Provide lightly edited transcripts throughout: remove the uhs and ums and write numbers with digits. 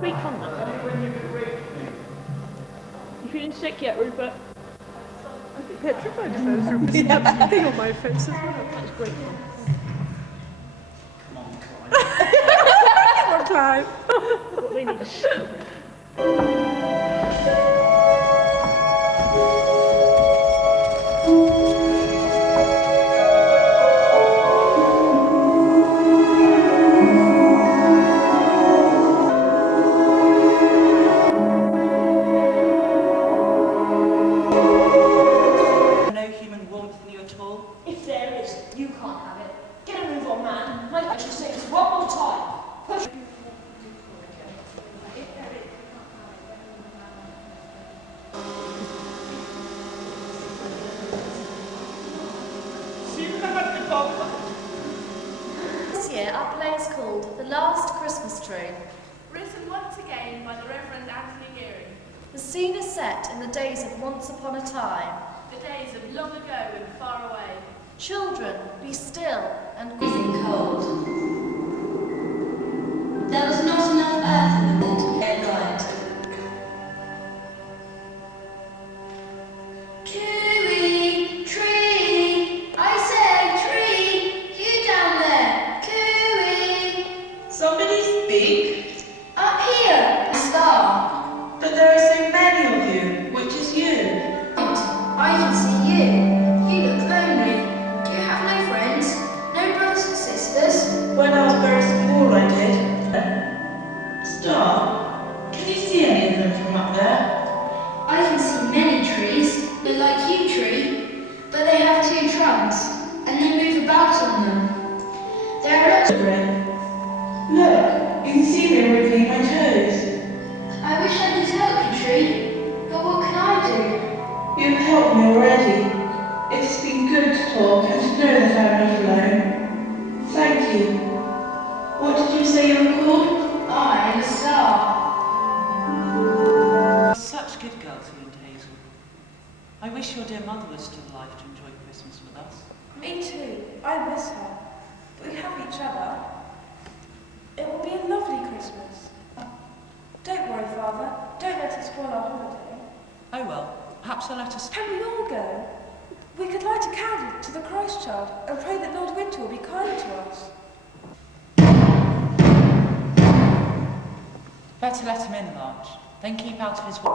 Great fun, that. You feeling sick yet, Rupert? I think petrified if there's Rupert's that thing on my face as well. That's great fun. Come on, Clive. What they need is... If there is, you can't have it. Get a move on, man. My should say this one more time. Push. This year, our play is called The Last Christmas Tree. Written once again by the Reverend Anthony Geary. The scene is set in the days of once upon a time. The days of long ago and far away. Children, be still and freezing cold. There was not enough earth in the world to get light. Cooey, tree, I say tree, you down there, cooey. Somebody speak? Up here, star. But there are so many of you, which is you? I can see you. You look lonely. Do you have no friends? No brothers and sisters? When I was very small, I did. Star, can you see any of them from up there? I can see many trees. They're like you, tree, but they have two trunks, and they move about on them. There are lots of them. Look, you can see me wriggling my toes. I wish I could help you, tree, but what can I do? You've helped me already. It's been good to talk and to know that I'm not alone. Thank you. What did you say you were called? I am a star. Such good girls, you and Hazel. I wish your dear mother was still alive to enjoy Christmas with us. Me too. I miss her. But we have each other. It will be a lovely Christmas. Don't worry, Father. Don't let it spoil our holiday. Oh well, perhaps they'll let us... Can we all go? We could light a candle to the Christ child and pray that Lord Winter will be kind to us. Better let him in, March. Then keep out of his way.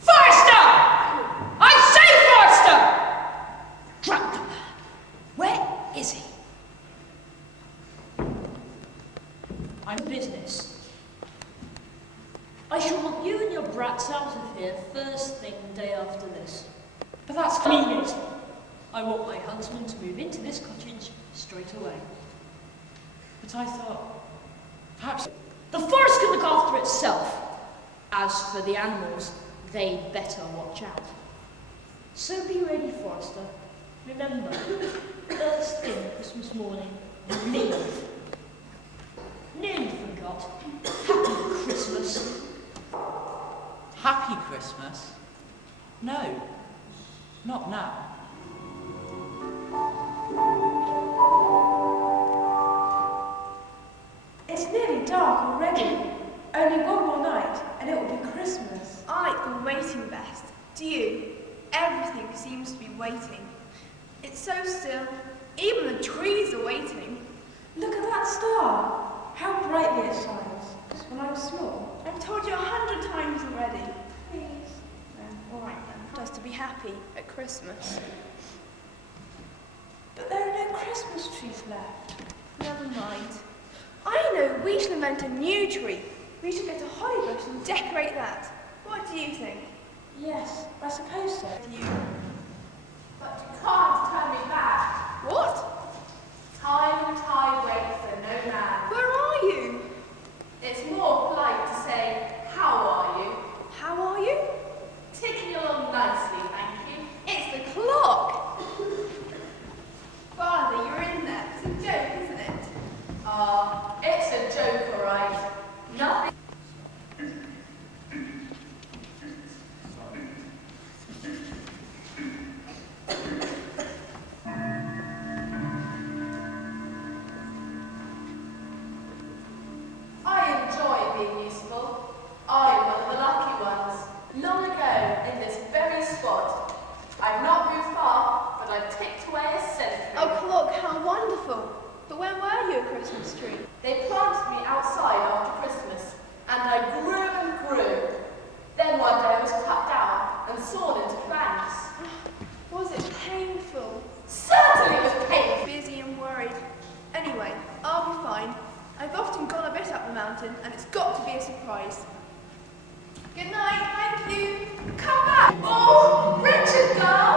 Forrester! I say Forrester! Drat the man. Where is he? I'm business. I shall want you and your brats out of here first thing the day after this. But that's... I mean it. I want my huntsman to move into this cottage straight away. But I thought... perhaps... The forest can look after itself. As for the animals, they'd better watch out. So be ready, Forrester. Remember, first thing Christmas morning, leave. Nearly forgot. Happy Christmas. Happy Christmas? No. Not now. It's nearly dark already. Only one more night, and it will be Christmas. I like the waiting best. Do you? Everything seems to be waiting. It's so still. Even the trees are waiting. Look at that star. How brightly it shines. When I was small. I've told you 100 times already. Please. All right then. Just to be happy at Christmas. But there are no Christmas trees left. Never mind. I know, we should invent a new tree. We should get a holly bush and decorate that. What do you think? Yes, I suppose so. You. But you can't turn me back. What? Time and tide waits for no man. Where are you? It's more polite to say, how are you? How are you? Ticking along nicely, thank you. It's the clock. Father, you're in there. It's a joke, isn't it? Ah, it's a joke, all right. Nothing. Good night, thank you. Come back. Oh, Richard, girl.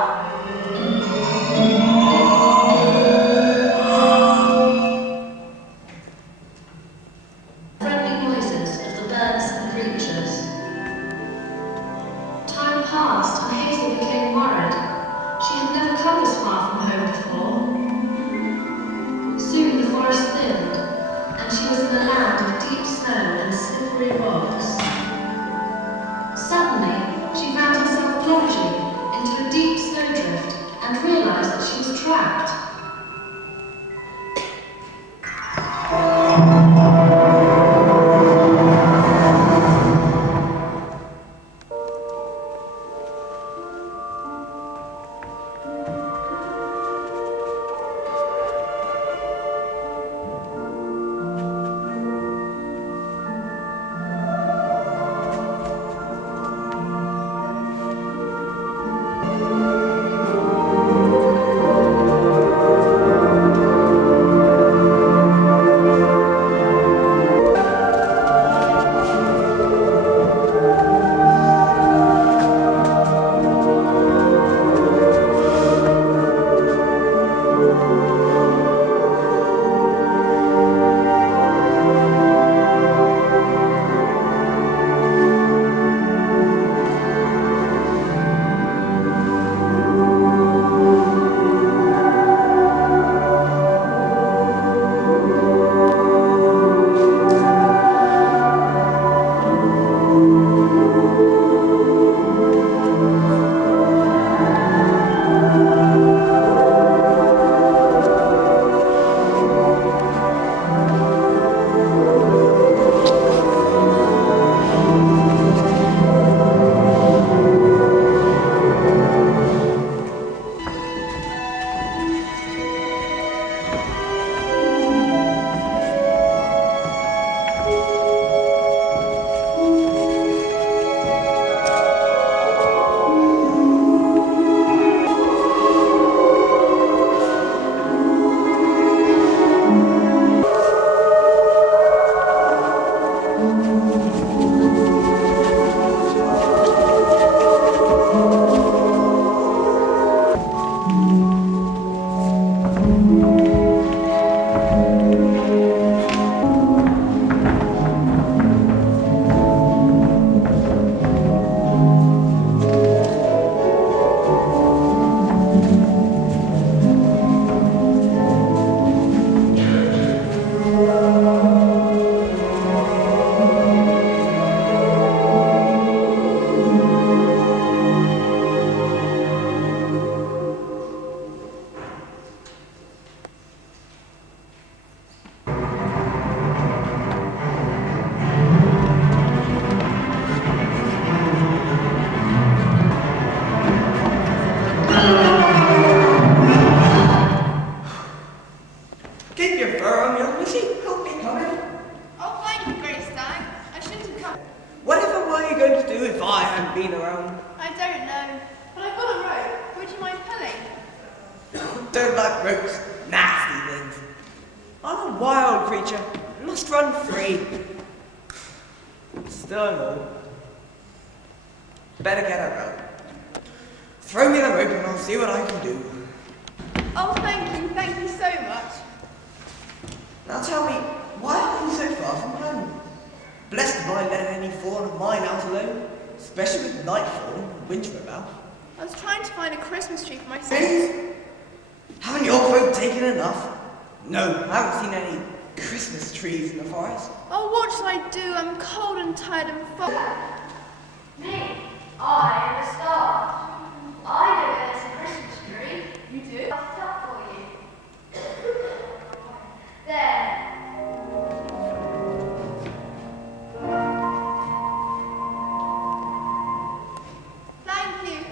Friendly noises of the birds and creatures. Time passed and Hazel became worried. She had never come this far from home before. Soon the forest thinned, and she was in a land of deep snow and slippery rocks. Suddenly, she found herself plunging into a deep snowdrift and realized that she was trapped. been around? I don't know, but I've got a rope. Would you mind pulling? Don't like ropes. Nasty things. I'm a wild creature. Must run free. Still no. Better get a rope. Throw me the rope and I'll see what I can do. Oh, thank you so much. Now tell me, why are you so far from home? Blessed if I let any fawn of mine out alone, especially with nightfall and winter about. I was trying to find a Christmas tree for myself. Please? Haven't your folk taken enough? No, I haven't seen any Christmas trees in the forest. Oh, what shall I do? I'm cold and tired and fog. Me? I am a star. I know there's a Christmas tree. You do? I've stuff for you. There.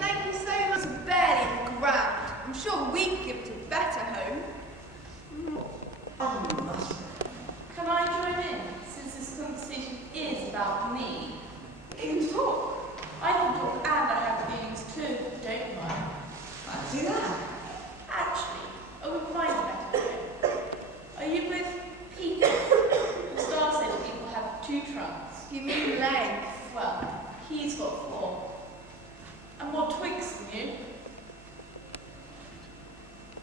Thank you so much. It's barely on the ground. I'm sure we could give it a better home. Can I join in, since this conversation is about me? You can talk. I can talk and I have feelings too, don't you mind? Fancy that. Actually, I would find a better way. Are you both people? The star said people have two trunks. You mean legs? Well, He's got 4. And more twigs than you.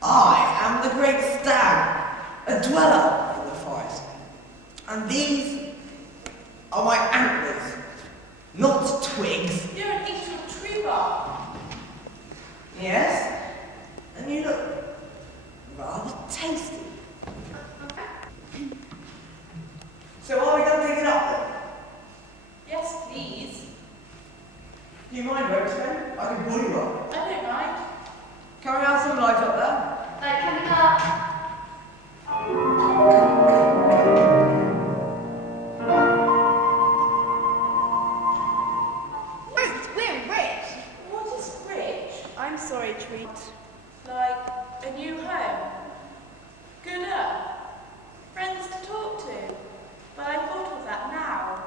I am the great stag, a dweller in the forest. And these are my antlers, not twigs. You're an eater of tree bark. Yes? And you look rather tasty. So are we done digging up then? Yes, please. Do you mind, Roxanne? I can pull you up. I don't mind. Can we have some light up there? Like coming up. Ruth, we're rich. What is rich? I'm sorry, Treat. Like a new home. Gooder. Friends to talk to. But I thought of that now.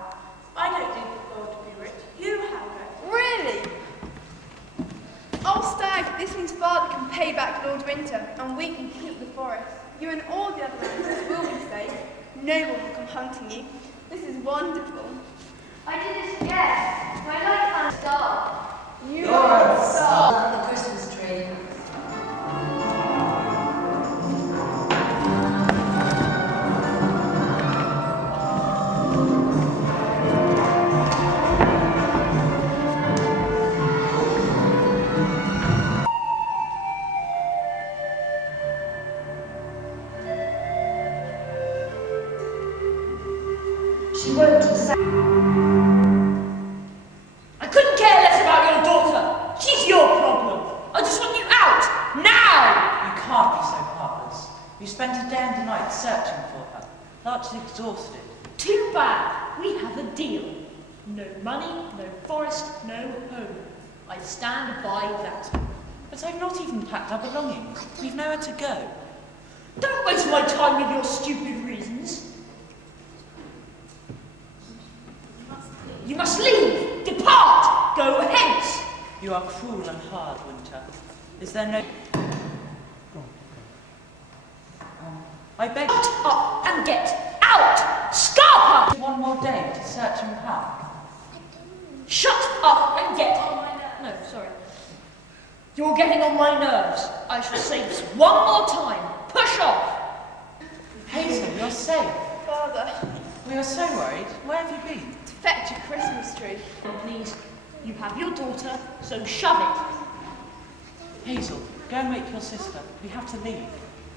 I don't need the gold to be rich. You have it. Really? Oh, Stag, this means Father can pay back Lord Winter, and we can keep the forest. You and all the other animals will be safe. No one will come hunting you. This is wonderful. I didn't guess. My light and star. You're a star. The Christmas tree. She won't accept. I couldn't care less about your daughter. She's your problem. I just want you out, now! You can't be so heartless. We spent a day and a night searching for her, largely exhausted. Too bad. We have a deal. No money, no forest, no home. I stand by that. But I've not even packed our belongings. We've nowhere to go. Don't waste my time with your stupid reasons. You must leave. Depart. Go hence. You are cruel and hard, Winter. Is there no... I beg you. Shut up and get out. Scarper. One more day to search and pack. Shut up and get... No, sorry. You're getting on my nerves. I shall say this one more time. Push off. Hazel, you're safe. Father, We are so worried. Where have you been? to fetch a Christmas tree. Please, you have your daughter, so shove it. Hazel, go and wake your sister. We have to leave.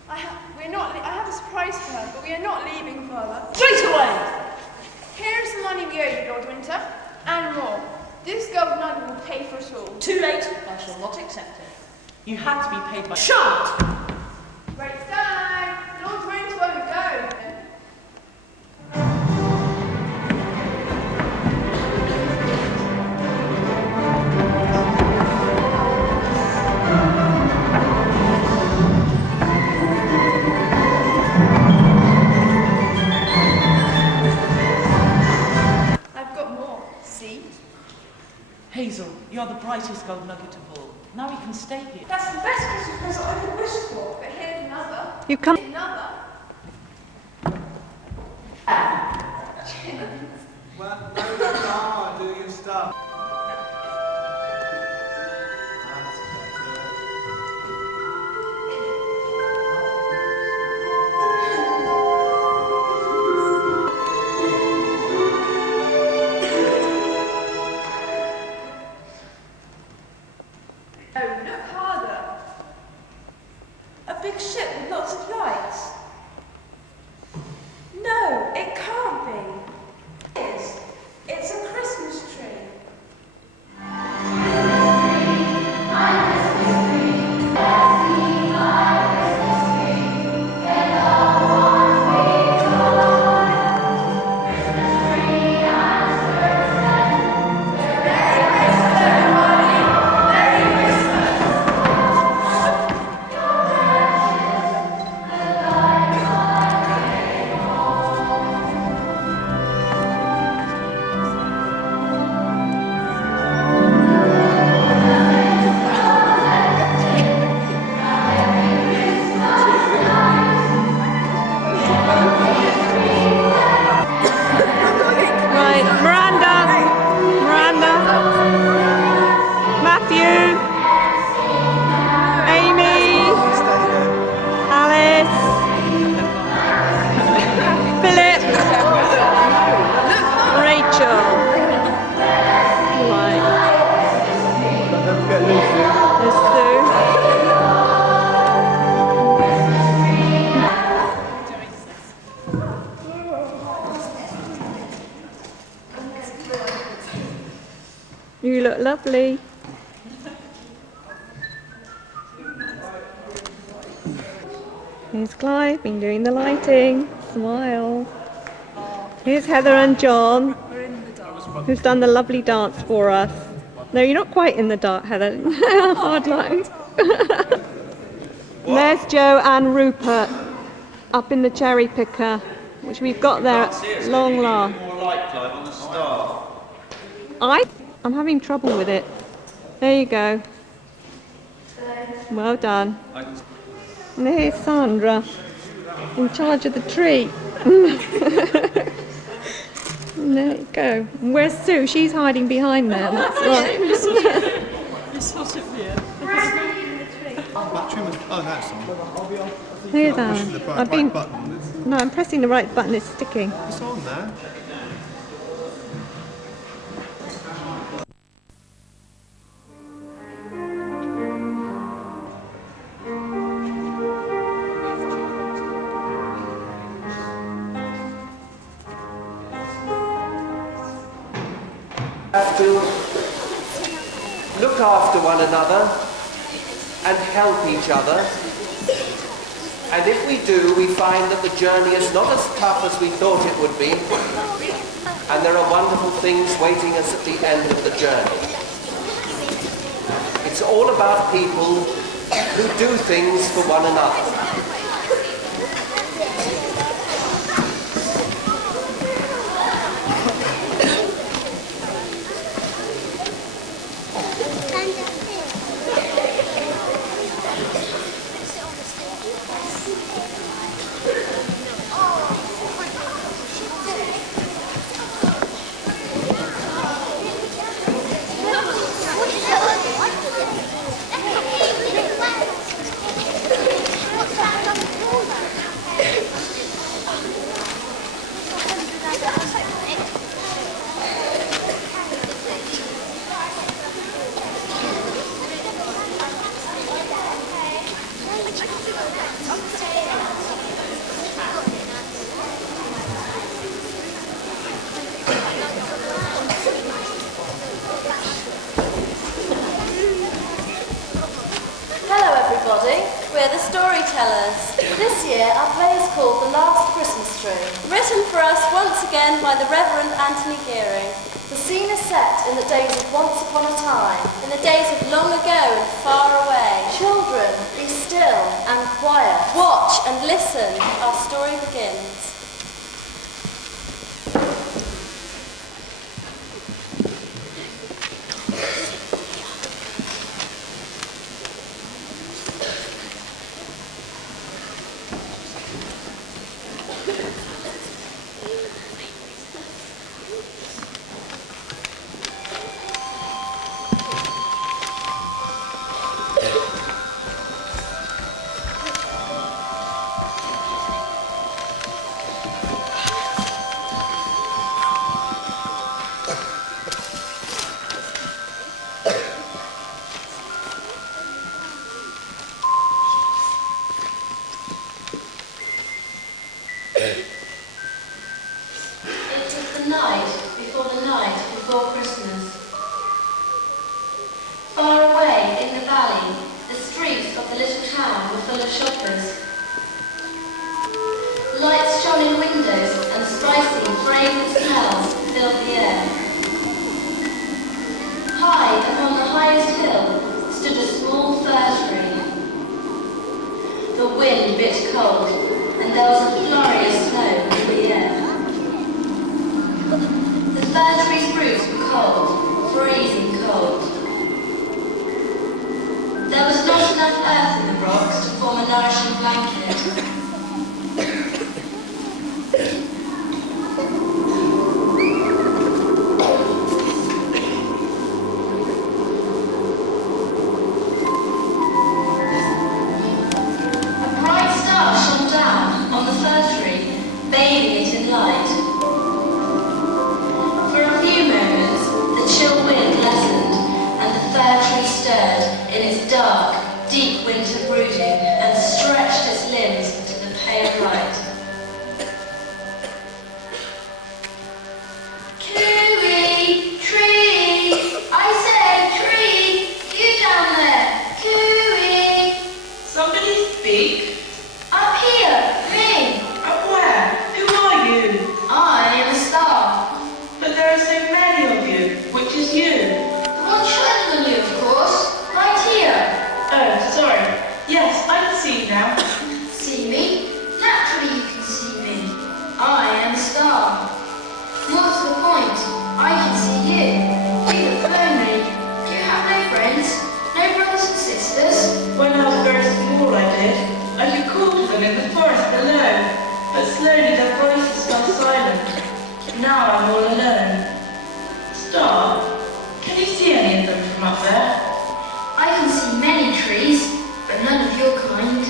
I have a surprise for her, but we are not leaving, Father. Straight away. Here's the money we owe you, Lord Winter, and more. This gold nugget will pay for us all. Too late. I shall not accept it. You had to be paid by... Shut! Great Stag! Lord Winter, where we go? I've got more. See? Hazel, you're the brightest gold nugget of all. Now we can stay here. That's the best Christmas present I could wish for. But here's another. You come. Another. Well, no, do your stuff. Oh, look harder. A big ship with lots of lights. No, it can't be. It is. You look lovely. Here's Clive, been doing the lighting. Smile. Here's Heather and John, who's done the lovely dance for us. No, you're not quite in the dark, Heather. Hard light. There's Joe and Rupert up in the cherry picker, which we've got there at long last. More light, Clive, on the star. I'm having trouble with it. There you go. Well done. And here's Sandra, in charge of the tree. And there you go. And where's Sue? She's hiding behind there. That's right. You're sort of here. Oh, that's on. Here's Pushing the Alan. right button. No, I'm pressing the right button. It's sticking. It's on there. Have to look after one another and help each other. And if we do, we find that the journey is not as tough as we thought it would be, and there are wonderful things waiting us at the end of the journey. It's all about people who do things for one another. Hello everybody, we're the Storytellers. This year our play is called The Last Christmas Tree. Written for us once again by the Reverend Anthony Gearing. The scene is set in the days of once upon a time, in the days of long ago and far away. Children, be still and quiet. Watch and listen, our story begins. On the first slowly their voices fell silent. Now I'm all alone. Star, can you see any of them from up there? I can see many trees, but none of your kind.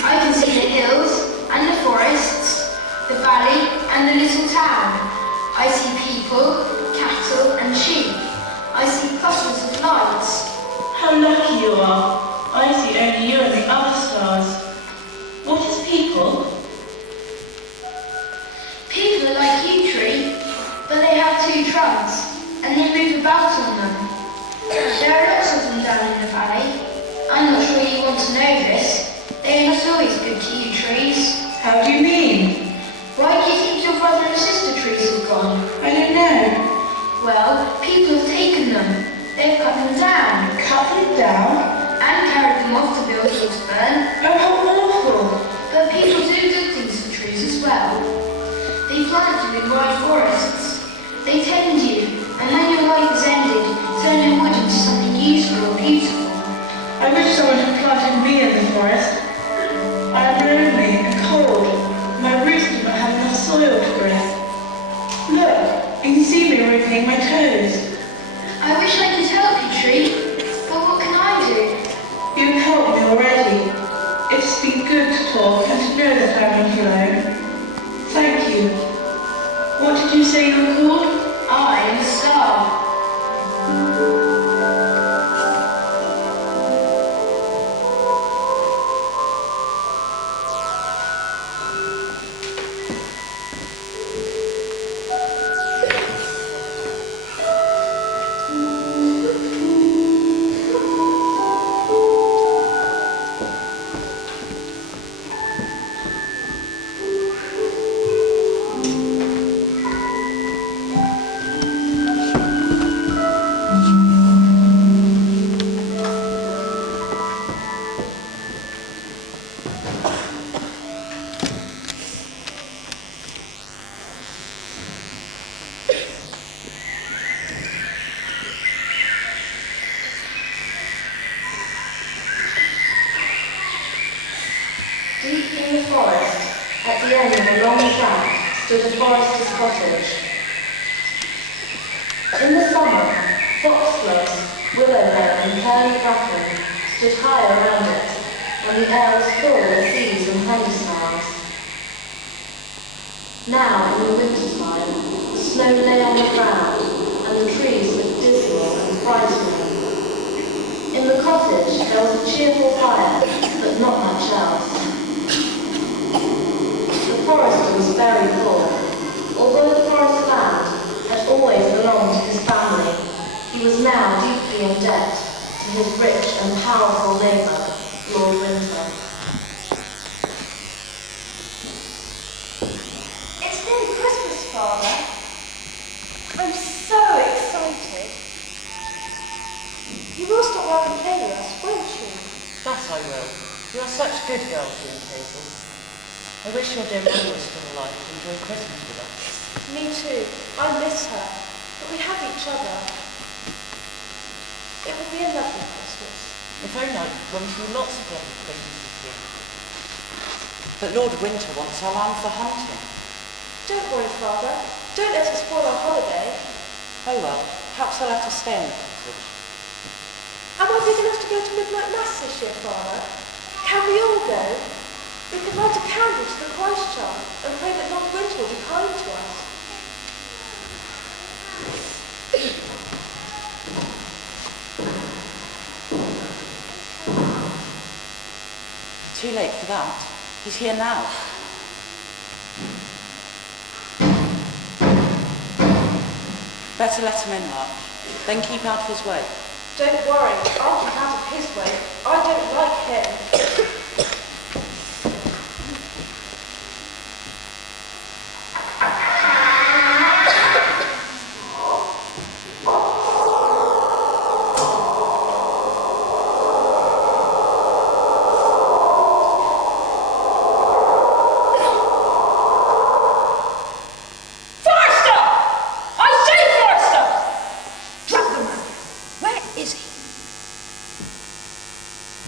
I can see the hills and the forests, the valley and the little town. I see people, cattle and sheep. I see clusters of lights. How lucky you are. I see only you and the other stars. What is people? People are like you, Tree, but they have two trunks, and they move about on them. There are lots of them down in the valley. I'm not sure you want to know this. They are not always good to you, trees. How do you mean? Why do you think your brother and sister trees have gone? I don't know. Well, people have taken them. They've cut them down. Cut them down? And carried them off to build Hillsburn. Oh, how awful! But people do good things for trees as well. They plant you in wide forests. They tend you, and when your life is ended, turn your wood into something useful or beautiful. I wish someone had planted me in the forest. I am lonely and cold. My roots do not have enough soil to grow. Look, you can see me ripping my toes. I wish I could help you, Tree, but what can I do? You've helped me already. It's been good to talk and to know that I'm not alone. Thank you. What did you say you were called? I am a star. Deep in the forest, at the end of a long track, stood a forester's cottage. In the summer, foxgloves, willowbell and curly bracken stood high around it, and the air was full of bees and honey smells. Now, in the wintertime, the snow lay on the ground, and the trees looked dismal and frightening. In the cottage, there was a cheerful fire, but not much else. The forester was very poor. Although the forest land had always belonged to his family, he was now deeply in debt to his rich and powerful neighbour, Lord Winter. It's nearly Christmas, Father. I'm so excited. You will stop by and play with us, won't you? That I will. You are such good girls, you and Hazel. I wish your dear mother was still alive to enjoy Christmas with us. Me too. I miss her. But we have each other. It will be a lovely Christmas. If only I could promise you lots of lovely things this year. But Lord Winter wants our land for hunting. Don't worry, Father. Don't let us spoil our holiday. Oh well, perhaps I'll have to stay in the cottage. Am I big enough to go to midnight mass this year, Father? Can we all go? We could light a candle to the Christ child and pray that Lord Winter will be kind to us. Too late for that. He's here now. Better let him in, Mark. Then keep out of his way. Don't worry, I'll keep out of his way. I don't like him.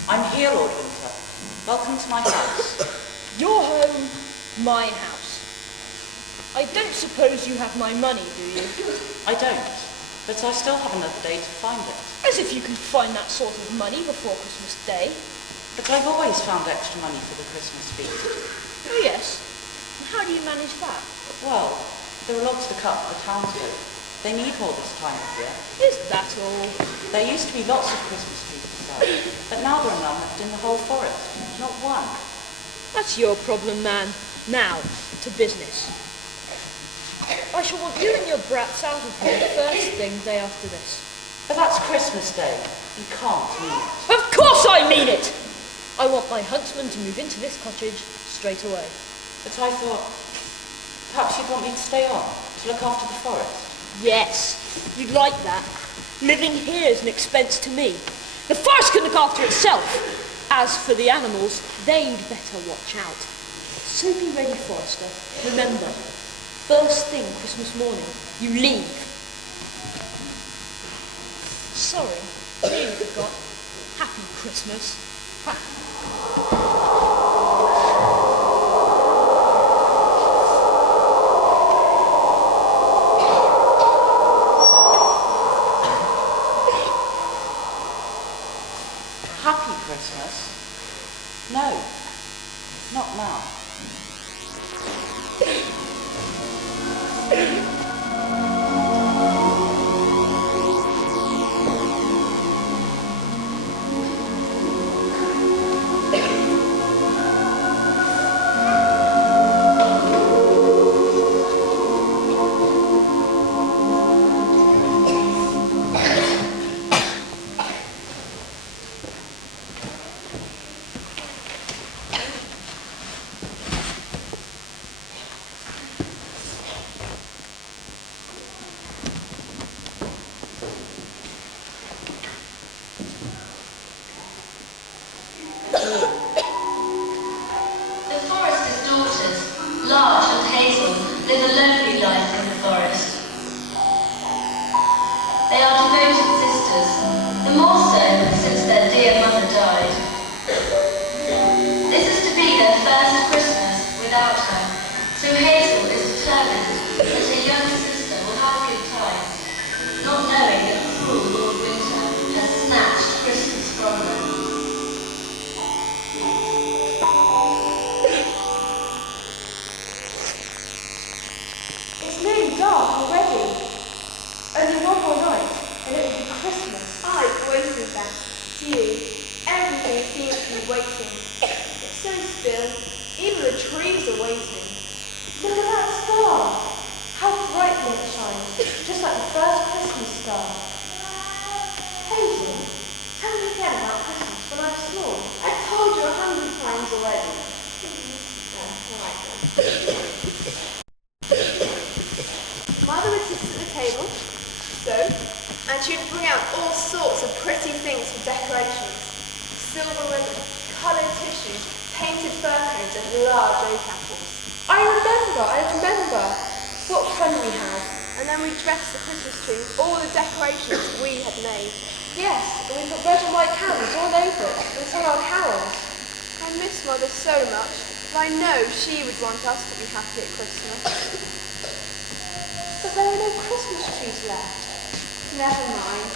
I'm here, Lord Winter. Welcome to my house. Your home, my house. I don't suppose you have my money, do you? I don't, but I still have another day to find it. As if you can find that sort of money before Christmas Day. But I've always found extra money for the Christmas feast. Oh yes. And how do you manage that? Well, there are lots to cut for the townsfolk. They need more this time of year. Is that all? There used to be lots of Christmas trees to sell, but now there are none left in the whole forest. Not one. That's your problem, man. Now, to business. I shall want you and your brats out of here first thing day after this. But that's Christmas Day. You can't mean it. Of course I mean it! I want my huntsman to move into this cottage straight away. But I thought, perhaps you'd want me to stay on, to look after the forest. Yes, you'd like that. Living here is an expense to me. The forest can look after itself. As for the animals, they'd better watch out. So be ready, Forrester. Remember, first thing Christmas morning, you leave. Sorry, nearly forgot. Happy Christmas. Happy Christmas? No, not now. The forester's daughters, Larch and Hazel, live a lonely life in the forest. They are devoted sisters, the more so since their dear mother died. This is to be their first Christmas without her, so Hazel is determined that her younger sister will have a good time, not knowing that cruel Lord Winter has snatched Christmas from them. It's nearly dark already. Only one more night, and it will be Christmas. I waited that. You. Everything seems to be waiting. It's so still. Even the trees are waiting. Look at that star. How brightly it shines. Just like the first Christmas star. Hazel, tell me again about Christmas when I'm small. I've told you 100 times already. Right then. Mother would sit at the table, and she would bring out all sorts of pretty things for decorations. Silver ribbon, coloured tissue, painted fir cones and large oak apples. I remember. What fun we had. And then we dressed the Christmas tree with all the decorations we had made. Yes, and we put red and white candles all over it and sang our carols. I miss Mother so much, but I know she would want us to be happy at Christmas. But there are no Christmas trees left. Never mind.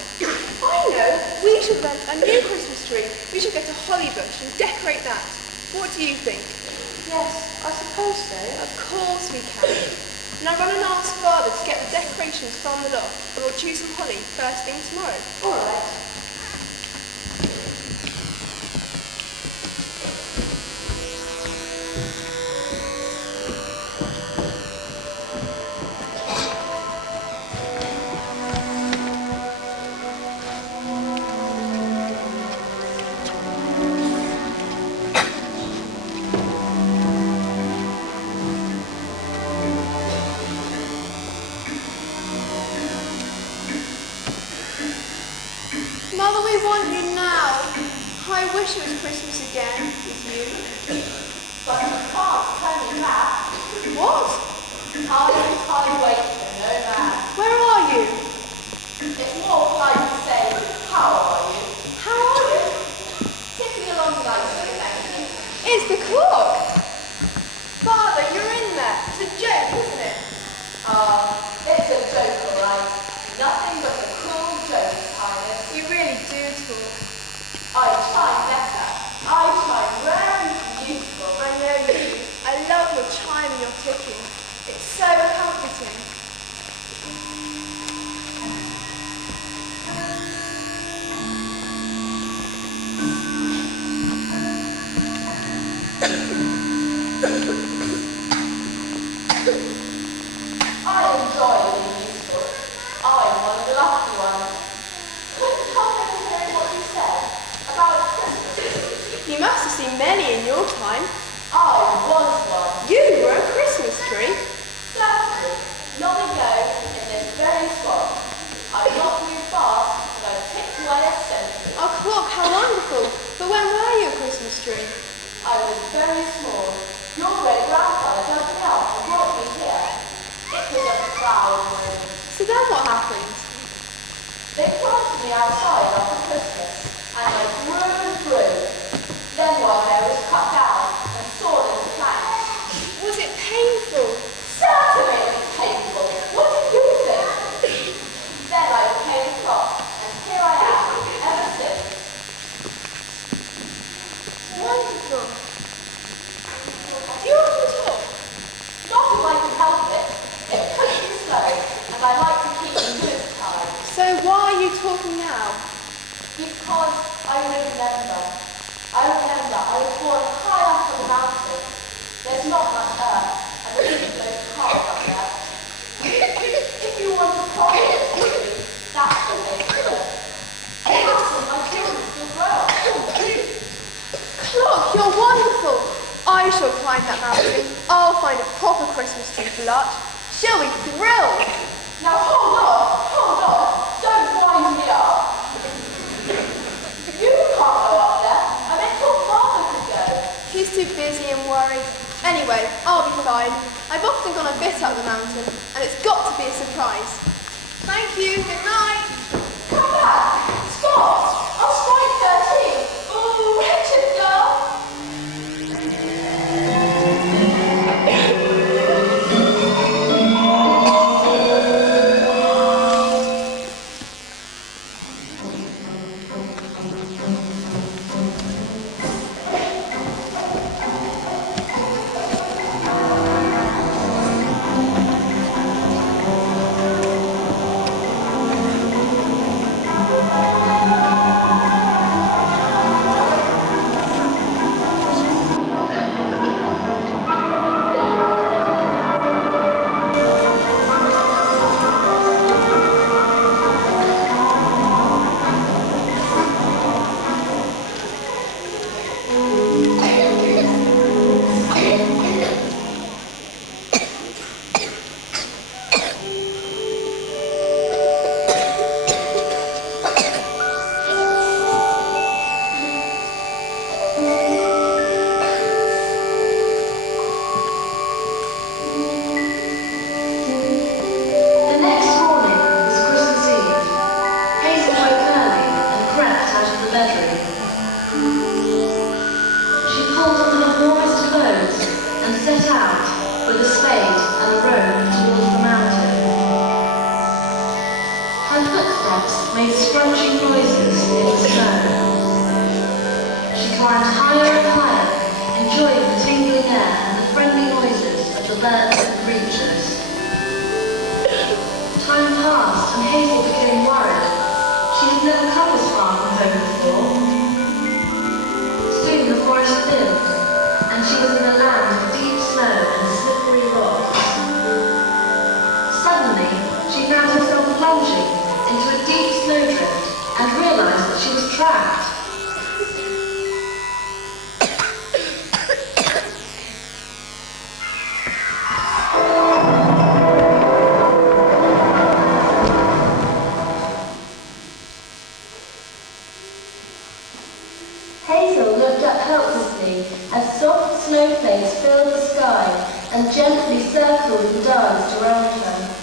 I know. We should rent a new Christmas tree. We should get a holly bush and decorate that. What do you think? Yes, I suppose so. Of course we can. Now run and ask Father to get the decorations from the loft, and we'll choose some holly first thing tomorrow. All right. Mother, we want you now. I wish it was Christmas again with you. But you can't turn me back. What? I'll wait for no man. Where are you? It's more polite to say, how are you? How are you? Ticking along nicely, thank you. It's the clock. Father, you're in there. It's a joke, isn't it? do talk. I try better. I try very beautiful. I know you. I love your chime and your ticking. It's so comforting. I enjoy being useful. I'm one of the lucky ones. Couldn't help but hear what you said about Christmas. You must have seen many in your time. I was one. You were a Christmas tree. Certainly, long ago in this very spot. I've not moved far, but I've picked away a century. Oh, clock, how wonderful. But when were you a Christmas tree? I was very small. Your great grandfather dug me out and brought me here. It was a proud moment. So then what happened? They planted me outside after Christmas, and I grew and grew. Then one day I was cut down and sawed into planks. Was it painful? Certainly it was painful. What did you think? Then I became a crop, and here I am, ever since. Wonderful. Do you often talk? Not if I can help it. It puts me slow, and I like to keep the good time. So why are you talking now? Because I remember I was born high up on the mountain. There's not much earth, and the wind blows hard up there. If you want to follow it, that's the way to go. Perhaps my children will grow up. Clock, you're wonderful. I shall climb that mountain. I'll find a proper Christmas tree for Lot. She'll be thrilled. Now hold on, don't wind me up. You can't go up there. I meant your father could go. He's too busy and worried. Anyway, I'll be fine. I've often gone a bit up the mountain, and it's got to be a surprise. Thank you. Good night. Come back. Stop. I'll strike 13. Ooh, Richard, girl. made scrunching noises in the snow. She climbed higher and higher, enjoying the tingling air and the friendly noises of the birds and creatures. Time passed and Hazel became worried. She had never come this far from home before. Soon the forest thinned, and she was in a land of deep snow and slippery rocks. Suddenly, she found herself plunging into a deep snowdrift and realized that she was trapped. Hazel looked up helplessly as soft snowflakes filled the sky and gently circled and danced around her.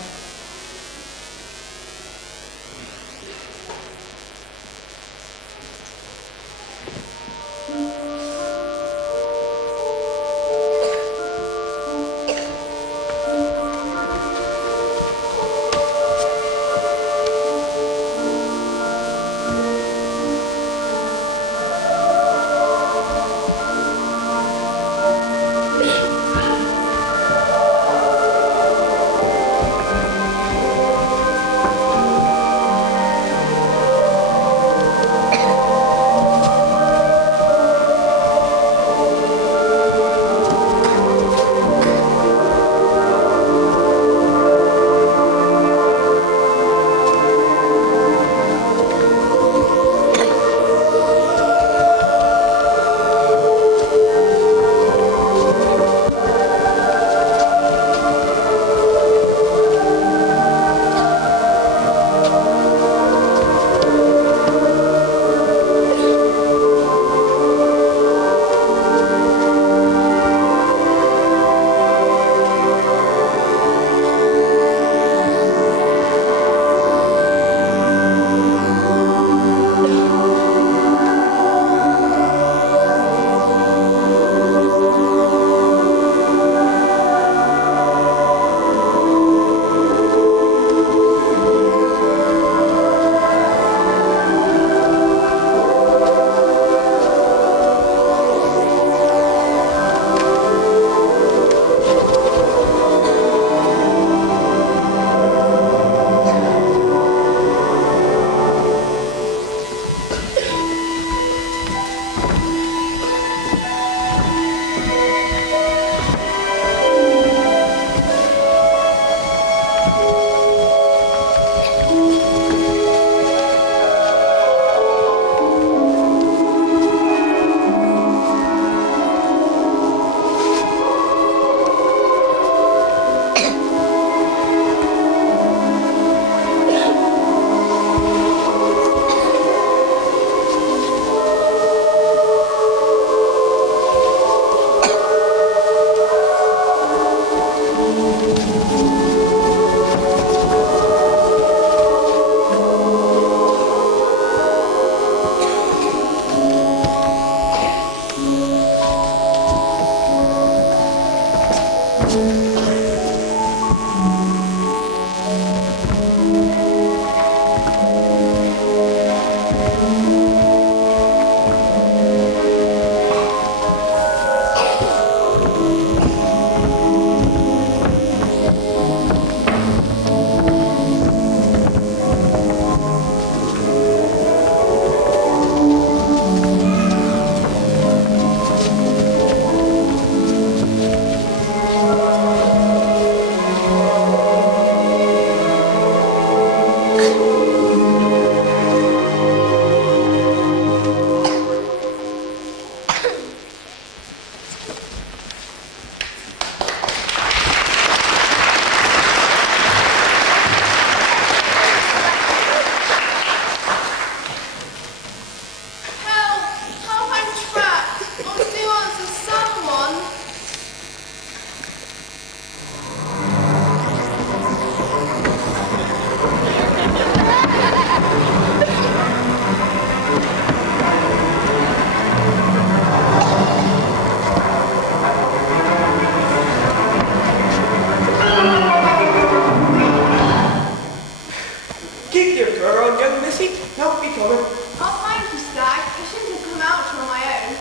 won't be coming. Oh, thank you, Stag. I shouldn't have come out here on my own.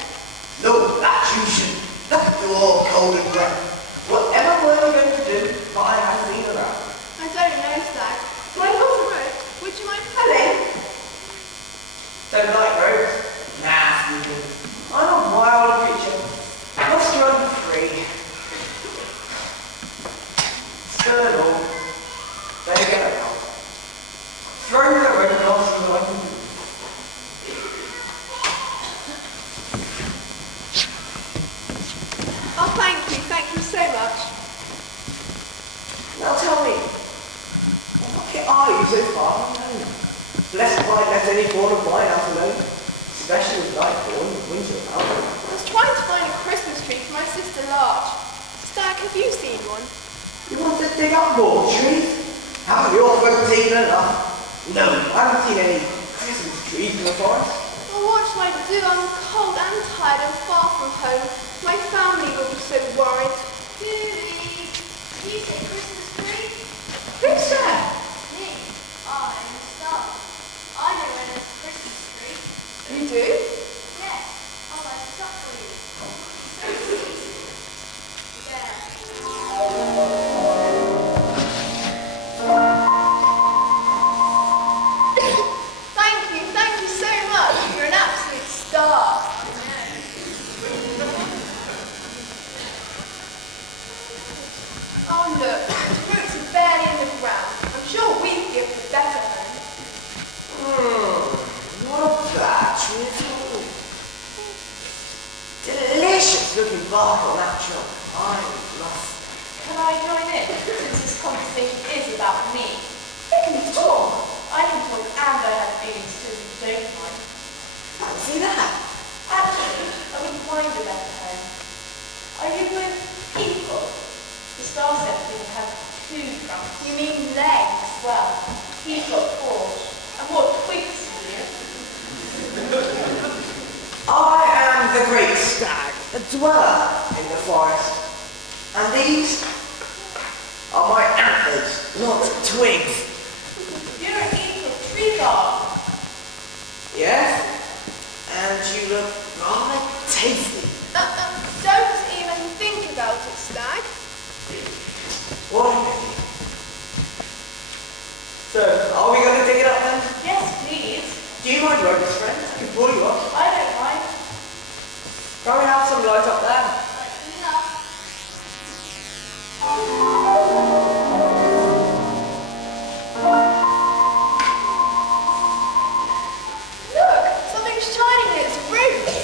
No, that you shouldn't. Look at you all cold and grey. Whatever were you going to do if I hadn't been around? I don't know, Stag. My little road. Would you mind telling? Don't like roads? Nah, you do. I'm a wild creature. Must run free. Stern all. They get around. Throw me the rope and I'll see what I can do. Oh, thank you so much. Now tell me, what are you so far alone? Blessed if I let any born of mine out alone, especially with nightfall and winter about. I was trying to find a Christmas tree for my sister Large. Stag, have you seen one? You want to dig up more trees? Haven't your folk seen enough? No, I haven't seen any Christmas trees in the forest. Oh, what shall I do? I'm cold and tired and far from home. My family will be so worried. Goodies! You say Christmas tree? Who's that? Me. I'm Star. I know when it's Christmas tree. You do? Yes. I'll buy stuff for you. So please. There. Thank you so much. You're an absolute star. Oh look, the roots are barely in the ground. I'm sure we could give them a better home. Not a bad tree at all. Delicious looking bark on that trunk. I love it. Can I join in, since this conversation is about me? You can talk. I can talk and I have feelings too, if you don't mind. Fancy that. Actually, I wouldn't mind a better home. Are you with people? The star set didn't have two trunks. You mean legs? Well, he's got four. And what twigs, dear? I am the great stag, a dweller in the forest. And these are my antlers, not twigs. You're an eagle tree guard. Yes? And you look rather tasty. Don't even think about it, Stag. What a pity. So, are we going to dig it up then? Yes, please. Do you mind ropes, friend? I can pull you up. I don't mind. Can we have some light up there? Look, something's shining in its roots.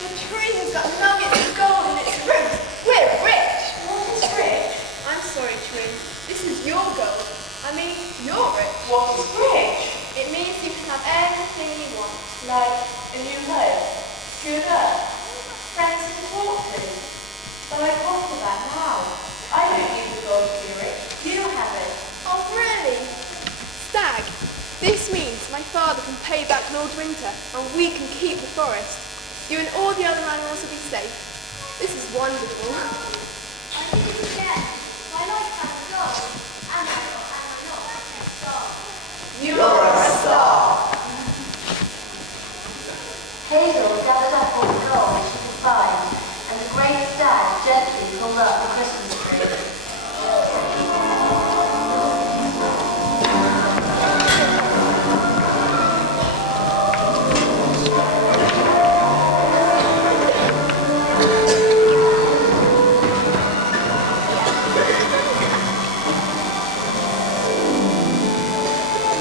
The tree has got nuggets of gold in its roots. We're rich. What is rich? I'm sorry, tree. This is your gold. I mean, you're rich. What is rich? It means you can have anything you want. Like a new home, good earth, friends to talk to. But I want for that now. I don't need the gold to be rich. You have it. Oh, really? Stag, this means my father can pay back Lord Winter and we can keep the forest. You and all the other animals will be safe. This is wonderful. I need to get. I like that gold. And I'm not a star. You're a star. Hazel gathered up all the gold she could find, and the great stag gently pulled up the Christmas tree.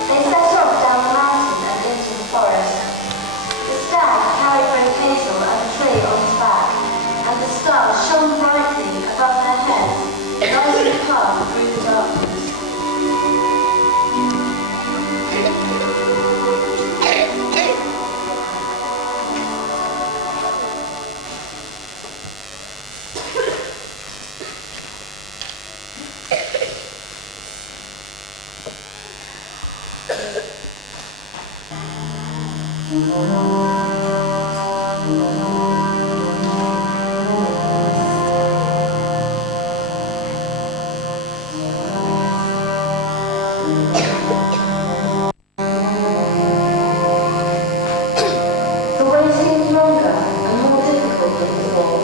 They set off down the mountain and into the forest. The stag carried both Hazel and the tree on his back, and the stars shone brightly above their heads, lighting the path through the darkness. The way seemed longer and more difficult than before.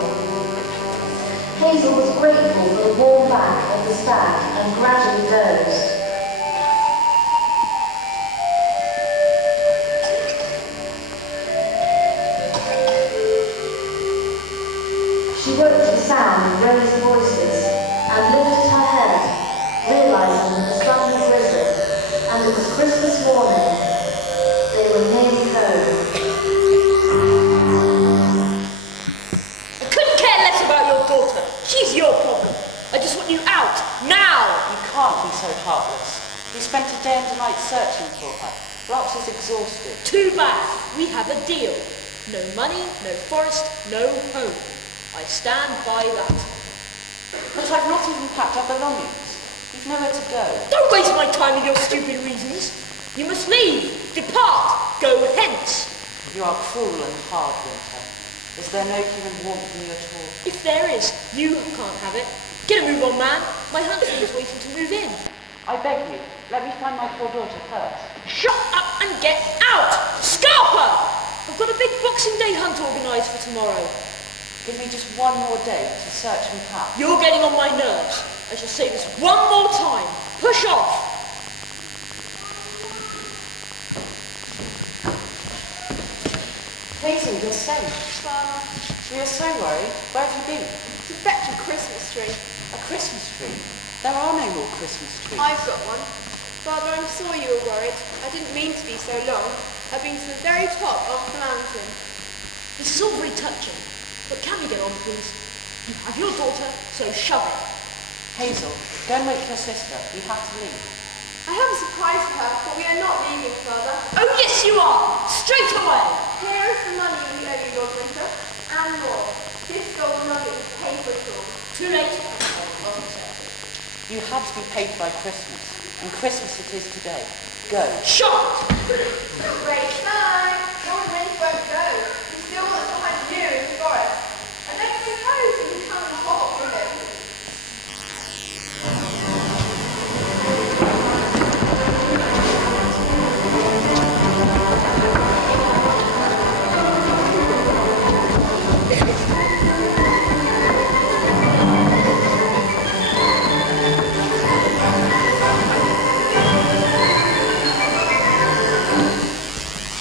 Hazel was grateful for the warm back of the stag and gradually dozed. She woke to the sound of raised voices and lifted her head, realizing that the sun had risen and it was Christmas morning. They were nearly home. I couldn't care less about your daughter. She's your problem. I just want you out, now! You can't be so heartless. We spent a day and a night searching for her. Rox is exhausted. Too bad. We have a deal. No money, no forest, no home. I stand by that. But I've not even packed our belongings. We've nowhere to go. Don't waste my time with your stupid reasons. You must leave. Depart. Go hence. You are cruel and hard, Winter. Is there no human warmth in you at all? If there is, you can't have it. Get a move on, man. My huntsman is waiting to move in. I beg you, let me find my poor daughter first. Shut up and get out! Scalper! I've got a big Boxing Day hunt organised for tomorrow. Give me just one more day to search and pack. You're getting on my nerves. I shall say this one more time. Push off! Hazel, you're safe. We are so worried. Where have you been? To fetch a Christmas tree. A Christmas tree? There are no more Christmas trees. I've got one. Father, I'm sorry you were worried. I didn't mean to be so long. I've been to the very top of the mountain. This is all very touching. But can we get on, please? You have your daughter, so shove it. Hazel, go and wake your sister. We have to leave. I have a surprise for her, but we are not leaving, Father. Oh, yes, you are! Straight away! Here is the money we owe you, Lord Winter, and more. This gold nugget will pay for it all. Too late. You had to be paid by Christmas, and Christmas it is today. Go. Shot! Wait, bye! Lord Winter won't go. He still wants to hunt you in the forest. I don't suppose he can come and hobble for him.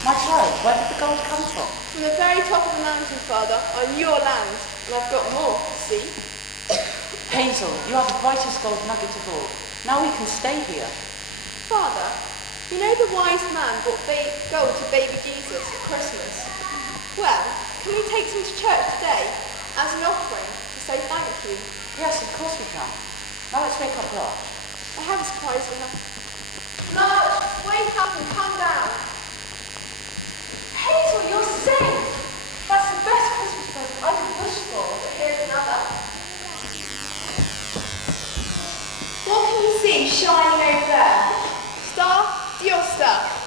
My child, where did the gold come from? From the very top of the mountain, Father, on your land. And I've got more, see? Hazel, you are the brightest gold nugget of all. Now we can stay here. Father, you know the wise man brought gold to baby Jesus at Christmas? Well, can we take some to church today as an offering to say thank you? Yes, of course we can. Now let's wake up Blanche. I have a surprise for her. Blanche, wake up and come down. Hazel, you're safe. That's the best Christmas present I could wish for, but here's another. What can you see shining over there? Star, do your stuff.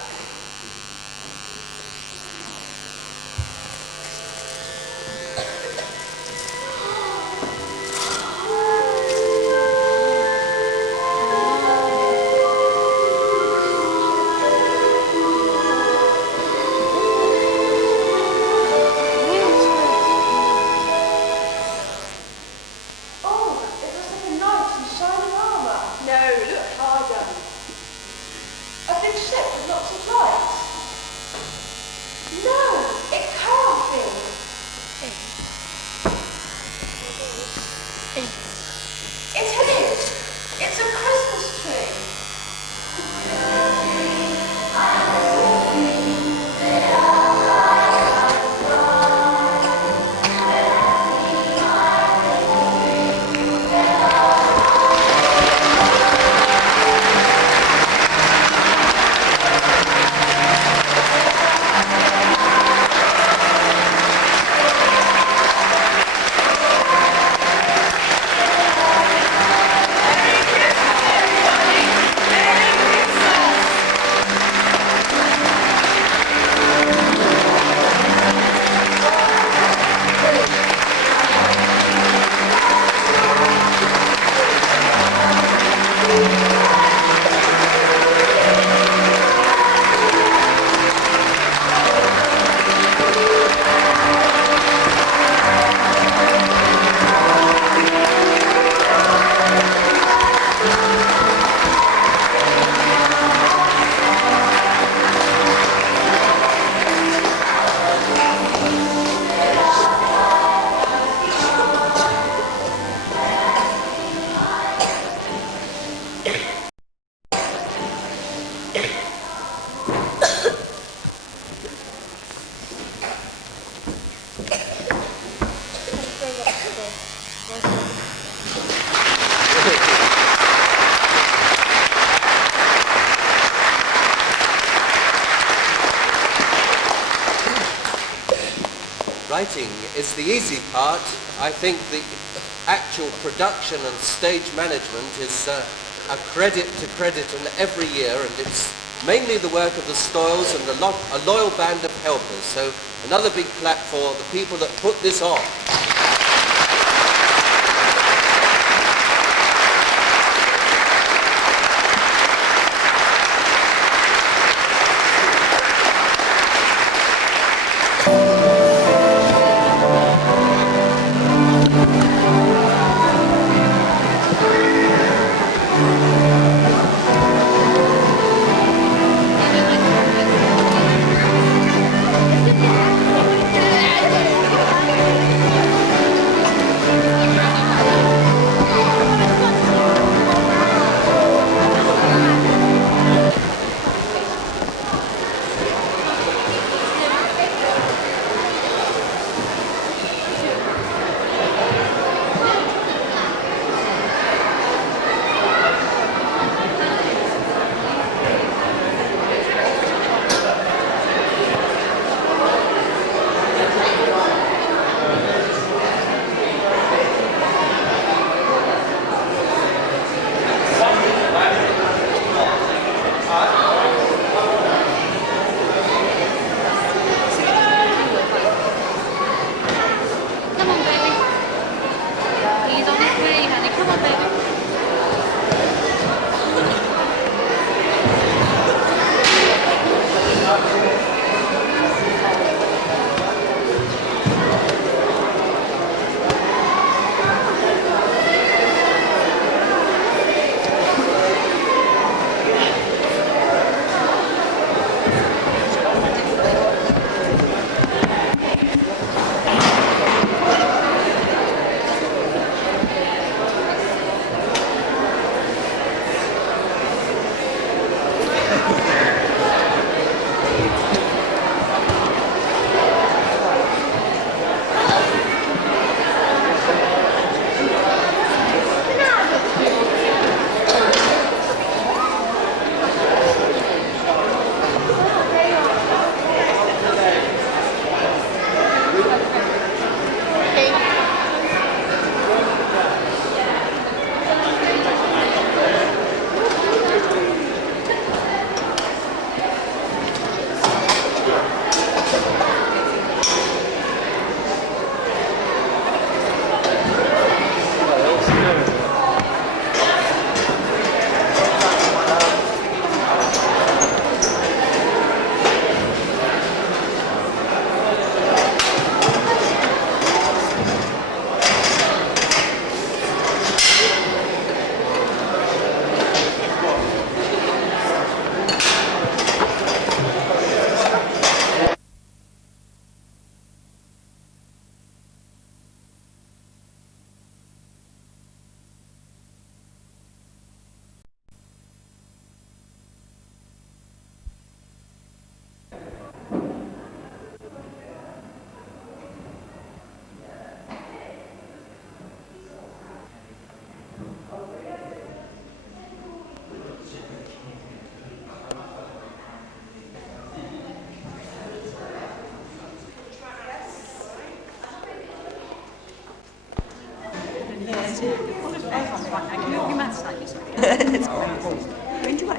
Writing is the easy part. I think the actual production and stage management is a credit to Crediton every year, and it's mainly the work of the Stoyles and a loyal band of helpers. So another big clap for the people that put this on.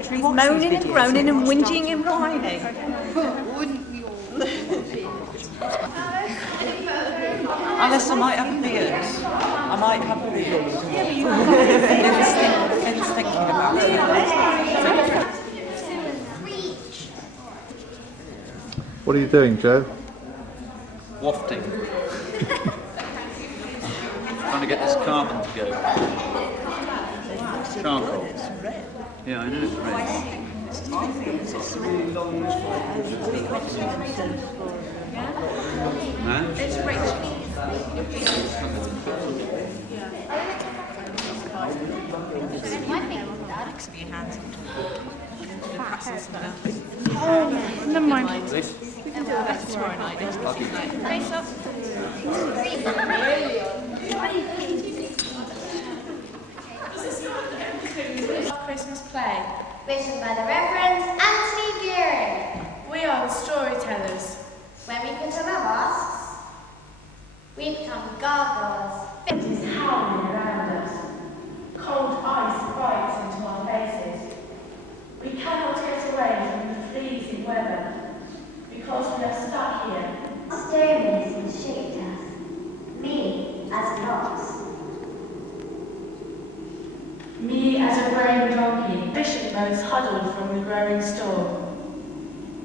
He's moaning and groaning and whinging and whining. Wouldn't we all? Unless I might have beers. I might have beers. Ben's thinking about it. What are you doing, Joe? Wafting. Trying to get this carbon to go. Charcoal. Yeah, I know it's red. No? It's rich. Oh, never mind. This? We can do that tomorrow night. Face up. Christmas play. Written by the Reverend Anthony Gearing. We are the storytellers. When we put on our masks, shadows huddled from the growing storm.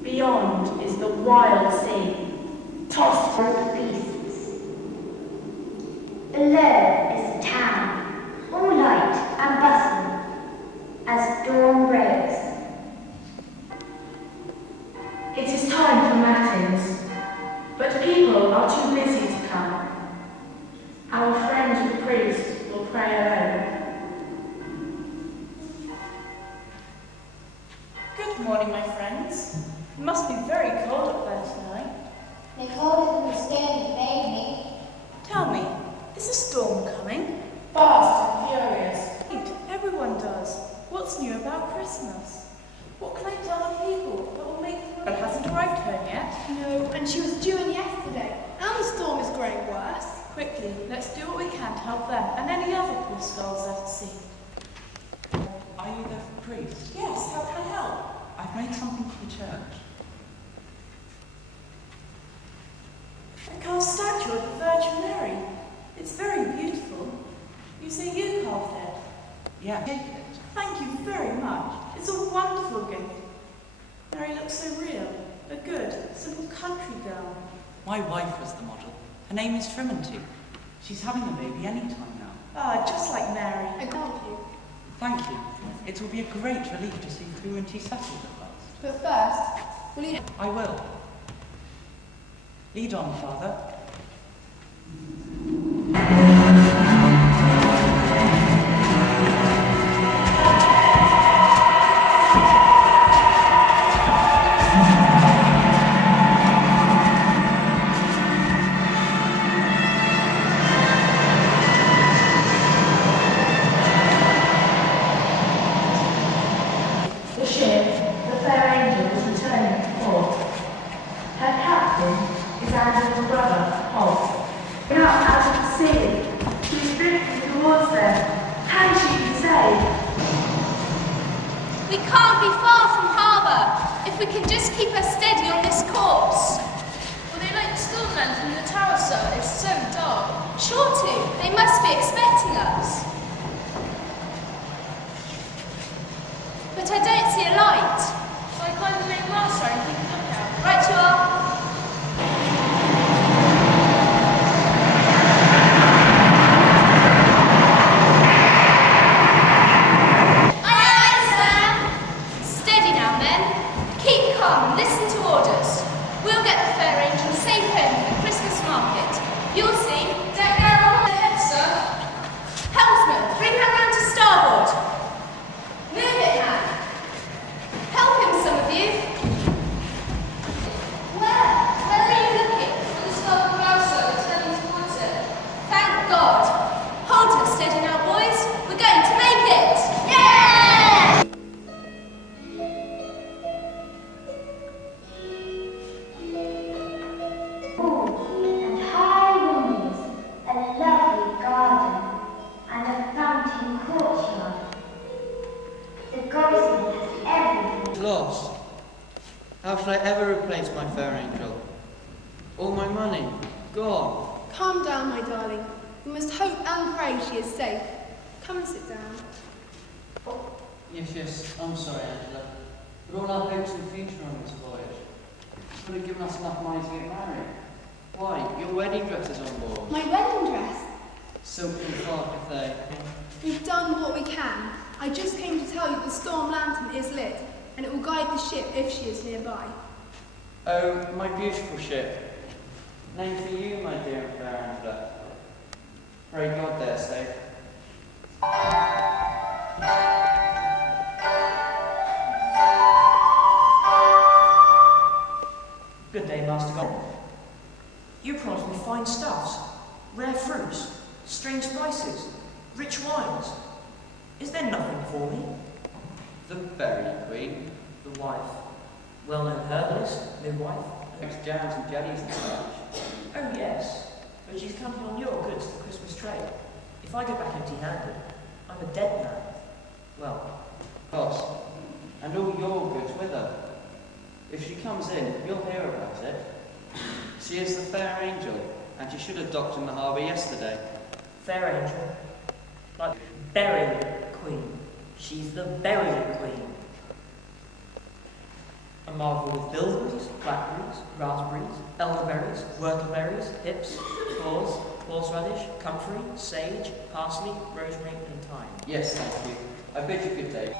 Beyond is the wild sea, tossed Wild beasts. Below is the town, all light and bustle, as dawn breaks. It is time for matins, but people are too busy to come. Our friend the priest will pray alone. Good morning, my friends. It must be very cold up there tonight. They colder than the stone that made me. Tell me, is a storm coming? Fast and furious. Indeed, everyone does. What's new about Christmas? What claims other people that will make but hasn't arrived home yet? No, and she was due in yesterday, and the storm is growing worse. Quickly, let's do what we can to help them and any other poor souls at sea. Are you the priest? Yes, how can I help? I've made something for the church. A cast statue of the Virgin Mary. It's very beautiful. You say you carved it? Yeah, take it. Thank you very much. It's a wonderful gift. Mary looks so real. A good, simple country girl. My wife was the model. Her name is Tremonti. She's having a baby any time now. Ah, just like Mary. I thank you. Thank you. It will be a great relief to see Tremonti settled at last. But first, will you... I will. Lead on, Father. The ship, the Fair Angel, is returning to port. Her captain is Angela's brother, Holt. Now out of the sea, she is drifting towards them. Can she be saved? We can't be far from harbour if we can just keep her steady on this course. Will they light the storm lantern in the tower, sir? It's so dark. Sure to. They must be expecting us. But I don't see a light. Shall I climb the main mast and keep a lookout? Right you are. Aye, aye, sir. Steady now, men. Keep calm and listen to orders. We'll get the Fair Angel safe home for the Christmas market. You'll see. Don't go on ahead, sir. Helmsman, bring her round to starboard. Move it, man. Help him, some of you. Where? Where are you looking? On the starboard bow, sir. We're turning towards it. Thank God. Hold her steady now, boys. We're going to make it. Yeah! And high windows, a lovely garden, and a fountain courtyard. The goldsmith has everything. Lost. How shall I ever replace my fair angel? All my money, gone. Calm down, my darling. We must hope and pray she is safe. Come and sit down. Yes, I'm sorry, Angela. But all our hopes and future on this voyage could have given us enough money to get married. Why, your wedding dress is on board. My wedding dress. Silk and far Cathay. We've done what we can. I just came to tell you the storm lantern is lit, and it will guide the ship if she is nearby. Oh, my beautiful ship. Name for you, my dear and fair Angela. Pray God they're safe. Good day, Master God. You promised me fine stuffs, rare fruits, strange spices, rich wines. Is there nothing for me? The berry queen. The wife. Well-known herbalist, midwife. Makes jams and jellies and such. Oh yes, but she's counting on your goods for Christmas trade. If I go back empty-handed, I'm a dead man. Well, Boss, and all your goods with her. If she comes in, you'll hear about it. She is the Fair Angel, and she should have docked in the harbour yesterday. Fair Angel, like Berry Queen. She's the Berry Queen. A marvel with bilberries, blackberries, raspberries, elderberries, whortleberries, hips, haws, horseradish, comfrey, sage, parsley, rosemary and thyme. Yes, thank you. I bid you good day.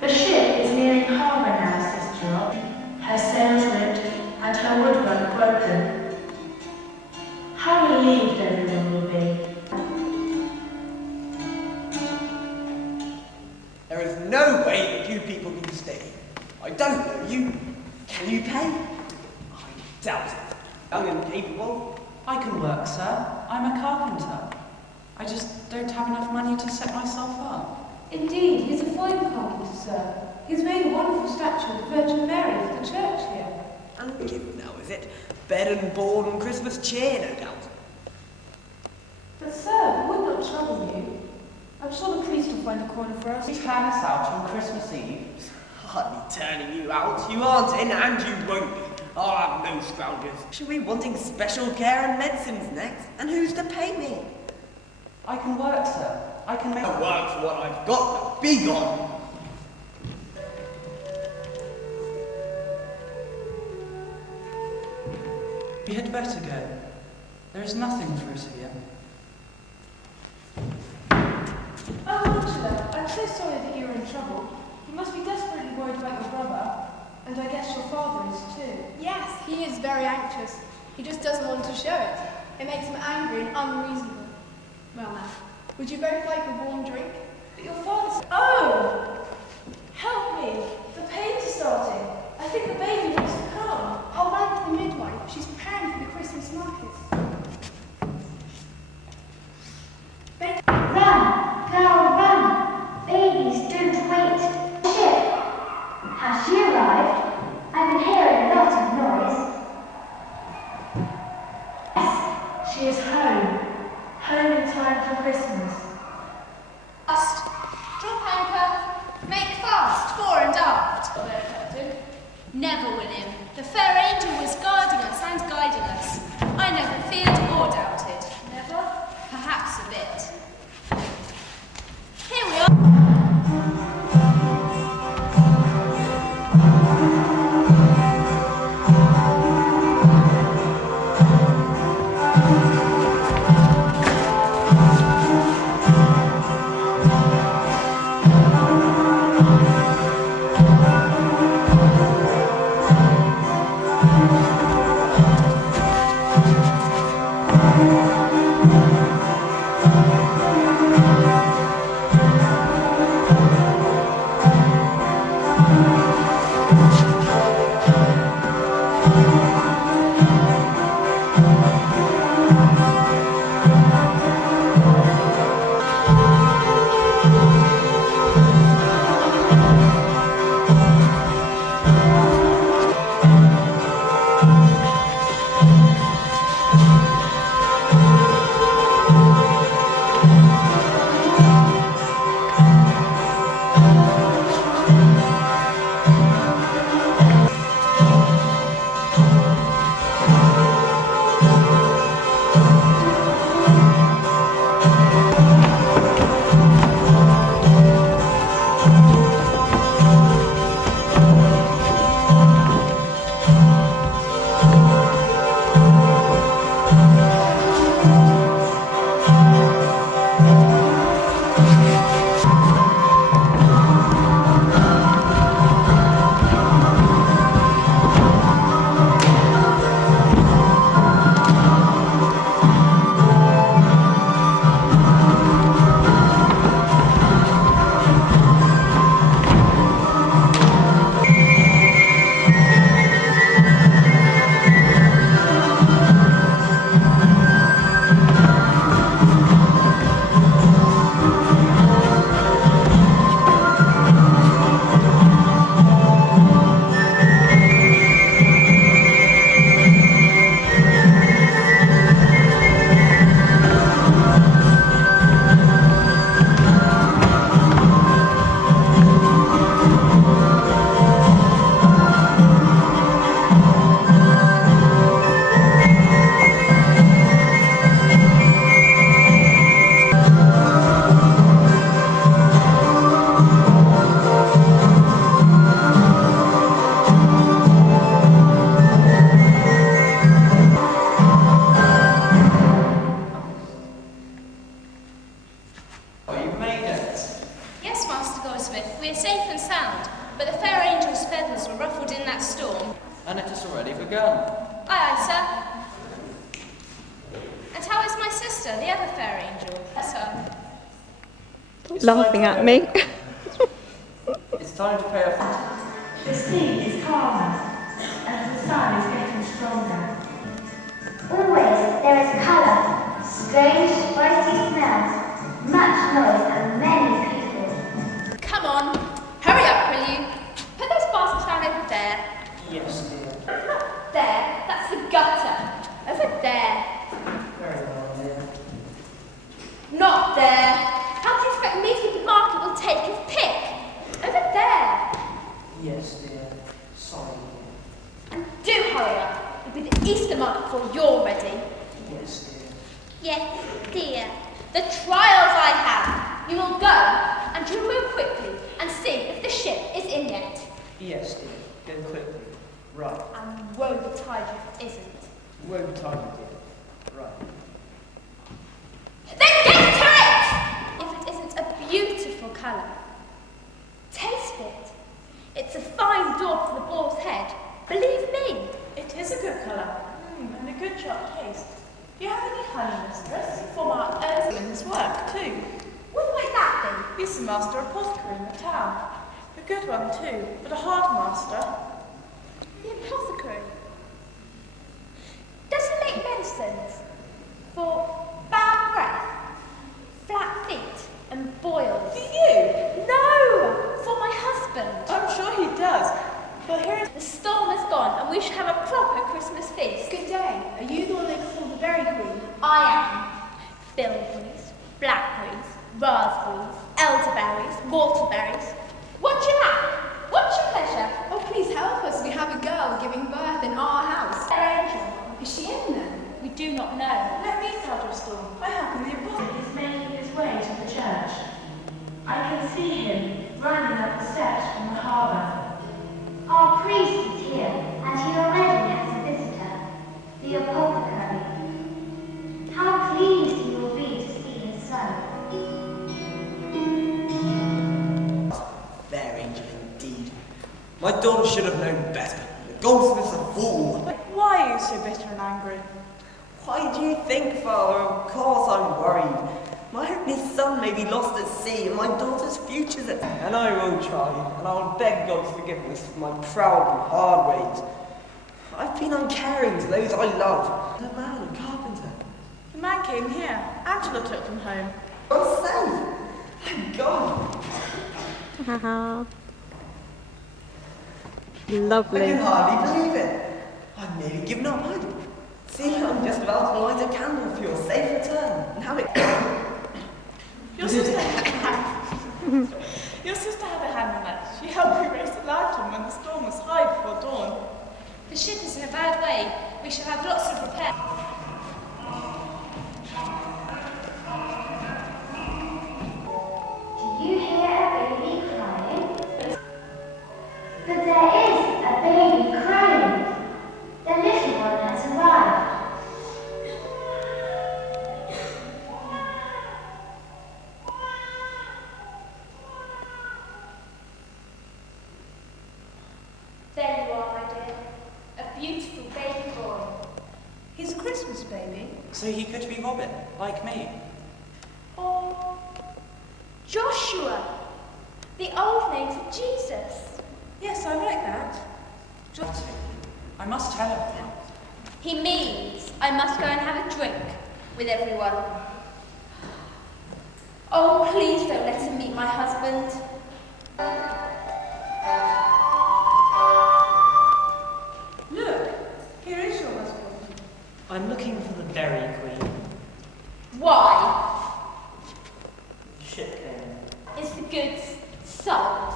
The ship is nearing harbour now, Sister Rock. Her sails ripped and her woodwork broken. How relieved everyone will be. There is no way that you people can stay. I don't know you. Can you pay? I doubt it. Young and capable. I can work, sir. I'm a carpenter. I just don't have enough money to set myself up. Indeed, he's a fine carpenter, sir. He's made a wonderful statue of the Virgin Mary for the church here. And gift now, is it? Bed and board and Christmas cheer, no doubt. But sir, we would not trouble you. I'm sure the priest will find a corner for us. You turn us out on Christmas Eve. Hardly turning you out. You aren't in and you won't be. I'll have no scroungers. She'll be wanting special care and medicines next. And who's to pay me? I can work, sir. I can make... I work for what I've got. Now be gone. We had better go. There is nothing for us here. Oh, Angela, I'm so sorry that you're in trouble. You must be desperately worried about your brother. And I guess your father is too. Yes, he is very anxious. He just doesn't want to show it. It makes him angry and unreasonable. Well now, would you both like a warm drink? But your father's... Oh! Help me! The pain's starting. I think the baby wants to come. I'll run to the midwife. She's preparing for the Christmas market. Run, girl, run. Babies, don't wait. Ship. Has she arrived? I've been hearing a lot of noise. Yes, she is home. Home in time for Christmas. Master Goldsmith. We are safe and sound, but the fair angel's feathers were ruffled in that storm. And it has already begun. Aye, aye, sir. And how is my sister, the other fair angel? Sir. Laughing at me. It's time to pay off. The sea is calmer, and the sun is getting stronger. Always there is colour, strange, spicy smells, much noise, and many people. Come on, hurry up, will you? Put those baskets down over there. Yes, dear. Not there, that's the gutter. Over there. Very well, dear. Not there. How do you expect me to keep the market will take his pick? Over there. Yes, dear. Sorry, And do hurry up. It'll be the Easter market before you're ready. dear. Yes, dear. Yes, dear. The trials I have. You will go, and you will move quickly, and see if the ship is in yet. Yes, dear. Go quickly. Right. And woe betide you if it isn't. Woe betide you, dear. Right. Then get to it! If it isn't a beautiful colour. Taste it. It's a fine daub for the boar's head. Believe me. It is a good colour. And a good sharp taste. Do you have any honey, mistress? For my Ursula's work, too. What might that be? He's the master apothecary in the town. A good one, too, but a hard master. The apothecary. Does he make medicines for bad breath, flat feet, and boils? Do you? No! For my husband. I'm sure he does. But here is... The storm is gone, and we shall have a proper Christmas feast. Good day. Are you the one they call the Berry Queen? I am. Bilberries, blackberries, raspberries, elderberries, waterberries. What do you like? What's your pleasure? Oh, please help us. We have a girl giving birth in our house. Angel. Is she in then? We do not know. Let me start your storm. I happen the apothecary. Is making his way to the church. I can see him running up the steps from the harbour. Our priest is here, and he already has a visitor, the apothecary. How pleased he will be to see his son. Fair angel indeed. My daughter should have known better. The goldsmith's a fool. Why are you so bitter and angry? Why do you think, Father? Of course I'm worried. My only son may be lost at sea, and my daughter's future's at... And I will try, and I will beg God's forgiveness for my proud and hard ways. I've been uncaring to those I love. A man, a carpenter. The man came here. Angela took him home. I'm safe. Thank God. Haha. I Lovely. can hardly believe it. I've nearly given up hope. See, I'm just about to light a candle for your safe return. Now it... Your sister had a hand in that. She helped me raise the lantern when the storm was high before dawn. The ship is in a bad way. We shall have lots of repair. Do you hear a baby crying? But there is a baby crying. The little one has arrived. There you are, my dear. A beautiful baby boy. He's a Christmas baby. So he could be Robin, like me. Or Joshua, the old name for Jesus. Yes, I like that. Joshua. I must tell him. He means I must go and have a drink with everyone. Oh, please don't let him meet my husband. Look, here is your husband. I'm looking for the Berry Queen. Why? The ship came. Is the goods sold?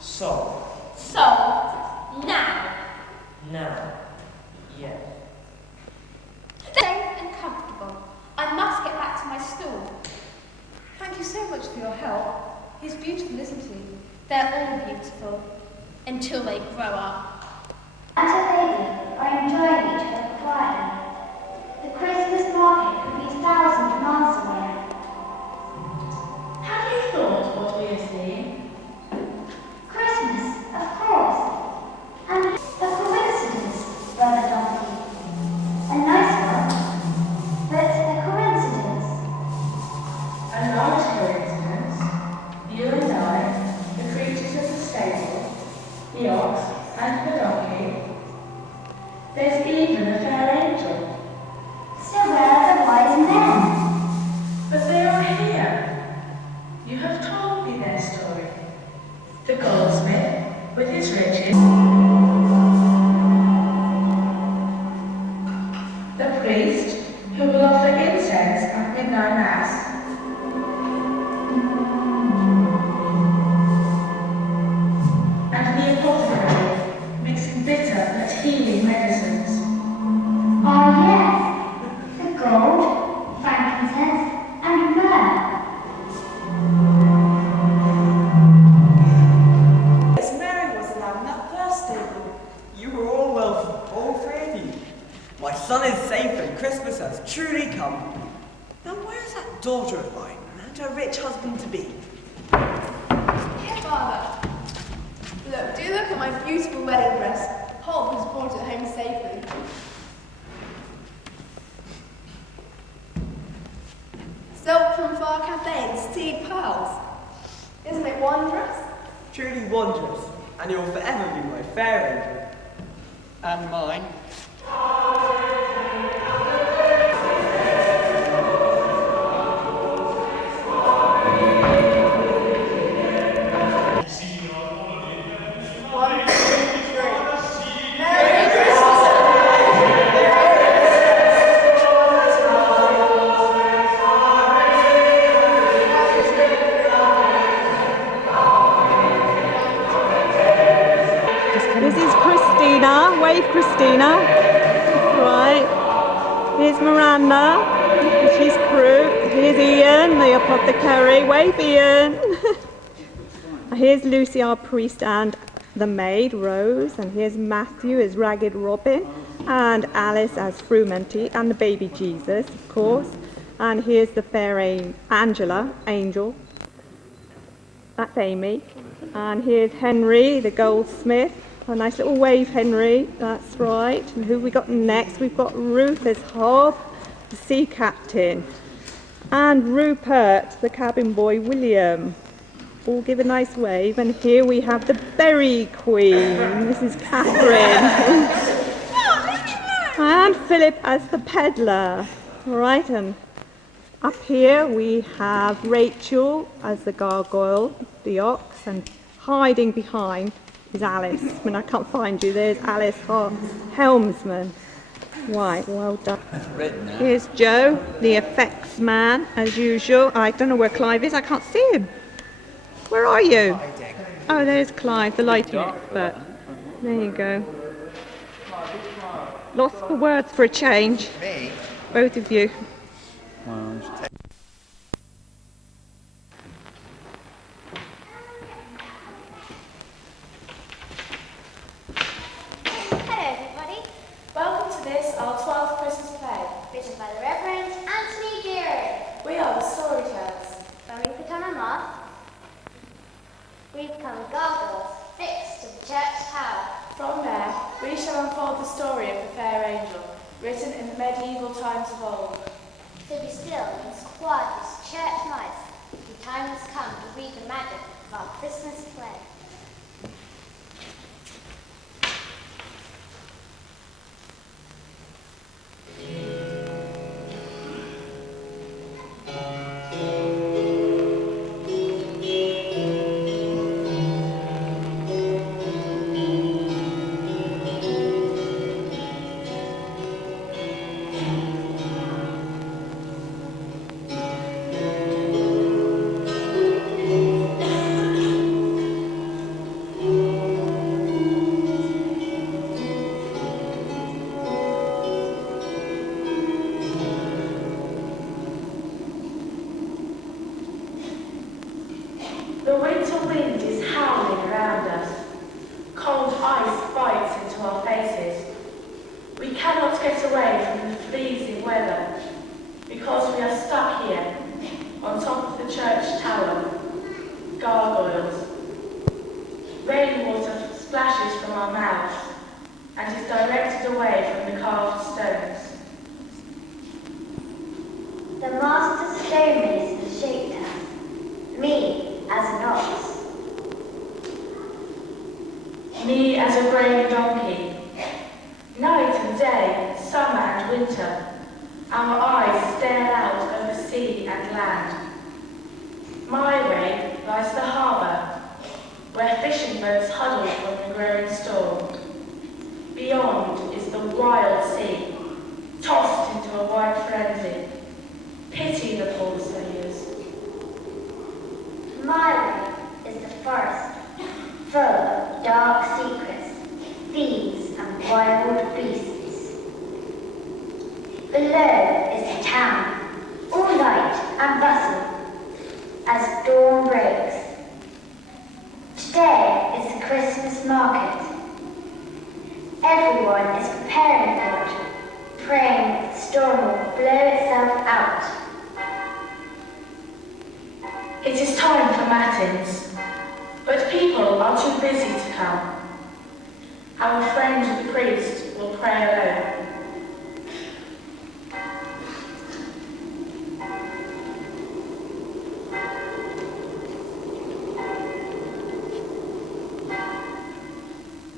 So, Sold now. now, yes. Safe and comfortable. I must get back to my stool. Thank you so much for your help. He's beautiful, isn't he? They're all beautiful until they grow up. And a baby are enjoying each other quietly. The Christmas market could be 1,000 miles away. Have you thought what we are seeing? the goldsmith with his riches, the priest who will offer incense at midnight mass, and the apothecary mixing bitter but healing medicines. Oh yes, the gold, frankincense, and myrrh. Yes, Mary was allowed in that first table. You were all welcome, all three of you. My son is safe and Christmas has truly come. Now where's that daughter of mine and her rich husband-to-be? Here, Father. Look, do look at my beautiful wedding dress. Holt has brought it home safely. Silk from far cafes, seed pearls. Isn't it wondrous? Truly wondrous, and you'll forever be my fair angel. And mine. This is Christina. Wave, Christina. Right. Here's Miranda. She's crew. Here's Ian, the apothecary. Wave, Ian. Here's Lucy, our priest, and the maid, Rose. And here's Matthew as Ragged Robin. And Alice as Frumenty. And the baby Jesus, of course. And here's the fair Angela, Angel. That's Amy. And here's Henry, the goldsmith. A nice little wave, Henry. That's right. And who we got next? We've got Ruth as Hob, the sea captain. And Rupert, the cabin boy, William. All give a nice wave. And here we have the berry queen. This is Catherine. And Philip as the peddler. All right. And up here we have Rachel as the gargoyle, the ox, and hiding behind is Alice. I mean, I can't find you. There's Alice, our helmsman. Right, well done. Here's Joe, the effects man, as usual. I don't know where Clive is. I can't see him. Where are you? Oh, there's Clive, the lighting expert. There you go. Lost for words for a change. Me? Both of you. Hello, everybody. Welcome to this, our 12th Christmas play. Written by the Reverend Anthony Geary. We are the storytellers. When we put on a mask, we become gargoyles fixed to the church tower. From there, we shall unfold the story of the fair angel, written in the medieval times of old. To be still and as quiet as church mice, the time has come to read the magic of our Christmas play. The winter wind is howling around us. Cold ice bites into our faces. We cannot get away from the freezing weather because we are stuck here on top of the church tower. Gargoyles. Rainwater splashes from our mouths and is directed away from the carved stones. The master stonemason shaped us, me as an ox. Me as a brave donkey. Night and day, summer and winter, our eyes stare out over sea and land. My way lies the harbour, where the poor sailors. My way is the forest, full of dark secrets, thieves and wild beasts. Below is the town, all light and bustle, as dawn breaks. Today is the Christmas market. Everyone is preparing for it, praying that the storm will blow itself out. It is time for matins, but people are too busy to come. Our friend the priest will pray alone.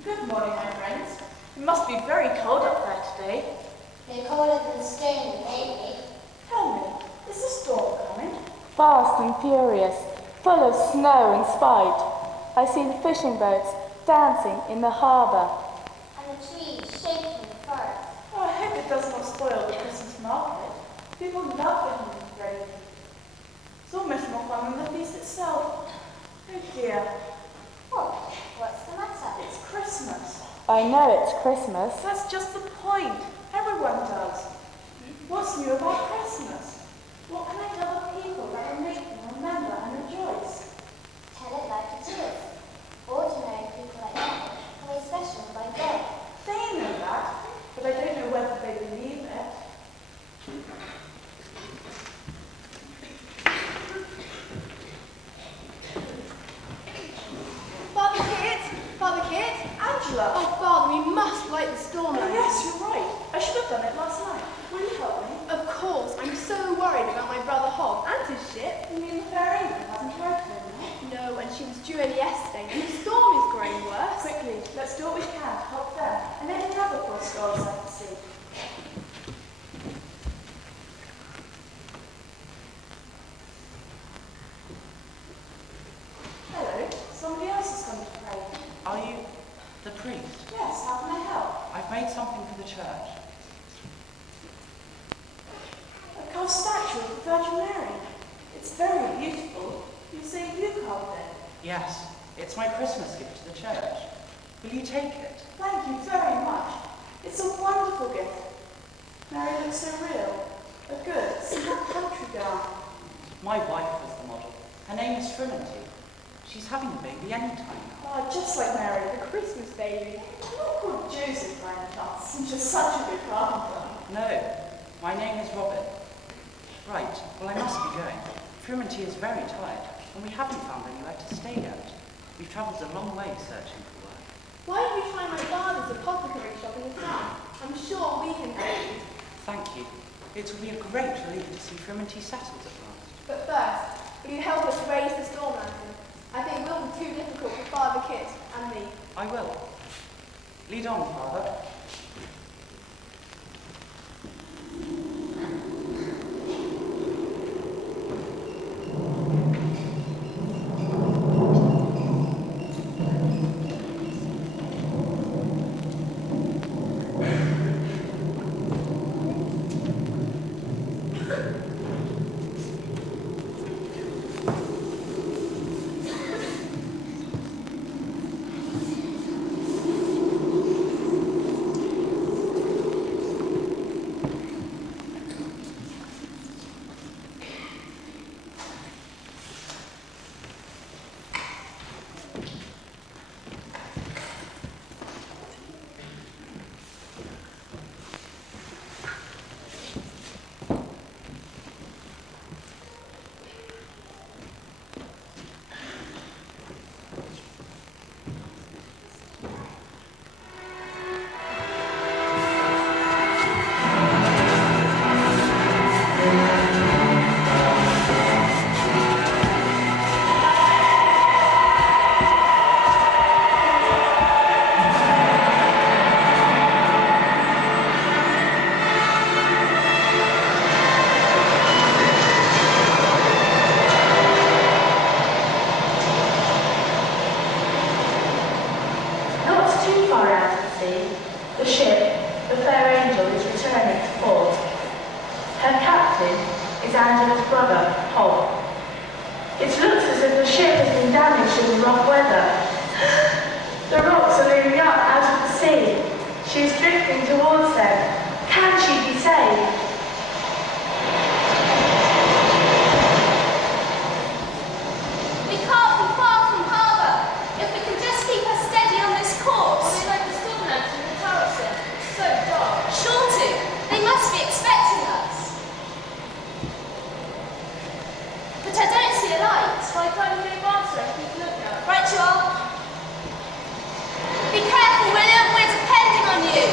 Good morning, my friends. It must be very cold up there today. They're colder than stone, maybe. Tell me, is the storm coming? Fast and furious, full of snow and spite. I see the fishing boats dancing in the harbour. And the trees shaking in the forest. Oh, I hope it does not spoil the Christmas market. People love getting ready. It's almost more fun than the feast itself. Oh dear. What's the matter? It's Christmas. I know it's Christmas. That's just the point. Everyone does. What's new about Christmas? What can I tell the people that will make them remember and rejoice? Tell it like it is. Ordinary people like that are made special by God. They know that, but I don't know whether they believe it. Father Kit? Angela! Oh, Father, we must light the storm Oh, lamp. yes, you're right. I should have done it last night. Will you help me? Of course, I'm so worried about my brother Hog and his ship. You mean the fair England hasn't arrived here now? No, and she was due in yesterday, and the storm is growing worse. Quickly, let's do what we can to help them and any other poor scholars I can see. Hello, somebody else has come to pray. Are you the priest? Yes, how can I help? I've made something for the church. A cast statue of the Virgin Mary. It's very beautiful. You say you carved it? Yes, it's my Christmas gift to the church. Will you take it? Thank you very much. It's a wonderful gift. Mary looks so real. A good, simple country girl. My wife was the model. Her name is Frimonty. She's having a baby any time now. Oh, just like Mary, the Christmas baby. Not called Joseph by any chance, since you're such a good carpenter. No, my name is Robin. Right, well I must be going. Frimonty is very tired, and we haven't found anywhere to stay yet. We've travelled a long way searching for work. Why don't you try my father's apothecary shop in the town? I'm sure we can help you. Thank you. It will be a great relief to see Frimonty settled at last. But first, will you help us raise the storm lantern? I think it will be too difficult for Father Kit and me. I will. Lead on, Father. The ship, the Fair Angel, is returning to port. Her captain is is Angela's brother, Hob. It looks as if the ship has been damaged in the rough weather. The rocks are looming up out of the sea. She is drifting towards them. Can she be saved? We can't be far from harbour. If we can just keep her steady on this course. Well, they like the storm lamps in the turret, sir. It's so dark. Sure to. They must be expecting us. But I don't see a light. So I can't even answer and keep looking out. Right, you are. Be careful, William. We're depending on you.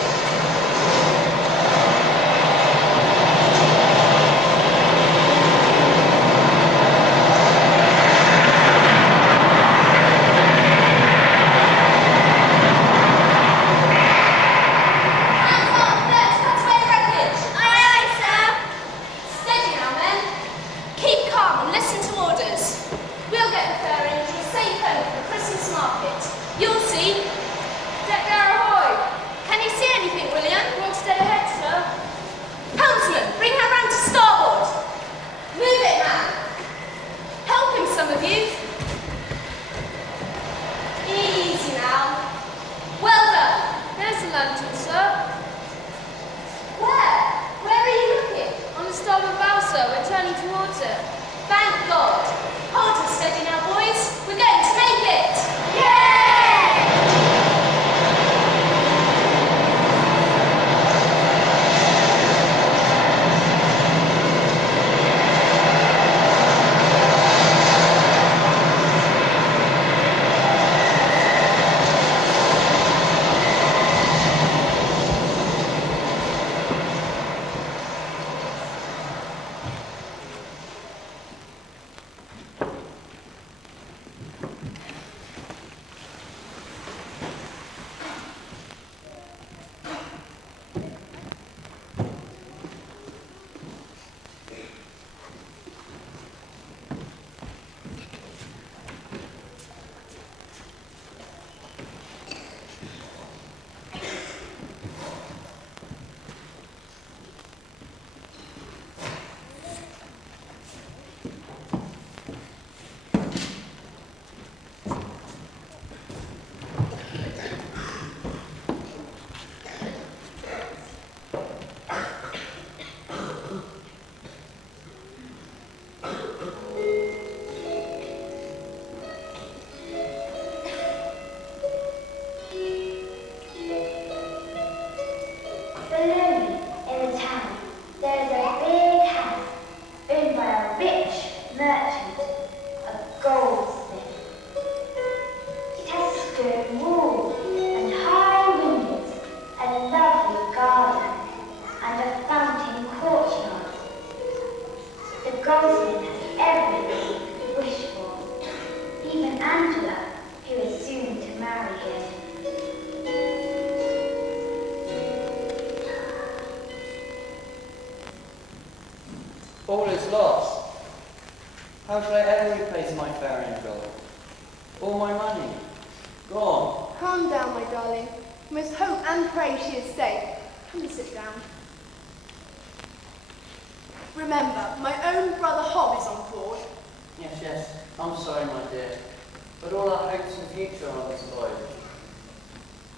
All is lost. How shall I ever replace my fair angel? All my money, gone. Calm down, my darling. We must hope and pray she is safe. Come and sit down. Remember, my own brother Hob is on board. Yes, yes, I'm sorry, my dear. But all our hopes and future are on this voyage.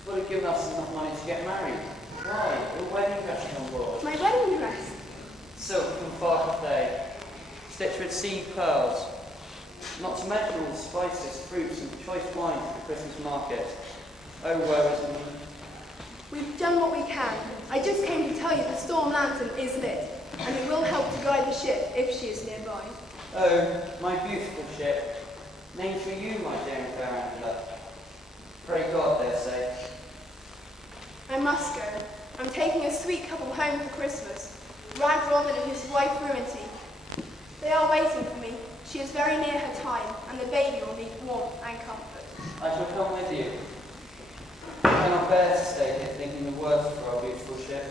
Would have given us enough money to get married. Why? Your wedding dress is on board. My wedding dress? Silk from far Cathay, stitched with seed pearls. Not to mention all the spices, fruits and choice wine for the Christmas market. Oh, woe is me. We've done what we can. I just came to tell you the storm lantern is lit, and it will help to guide the ship if she is nearby. Oh, my beautiful ship, named for you, my dear and fair Angela. Pray God they're safe. I must go. I'm taking a sweet couple home for Christmas. Rag Robin and his wife Ruinty. They are waiting for me. She is very near her time, and the baby will need warmth and comfort. I shall come with you. I cannot bear to stay here thinking the worst for our beautiful ship.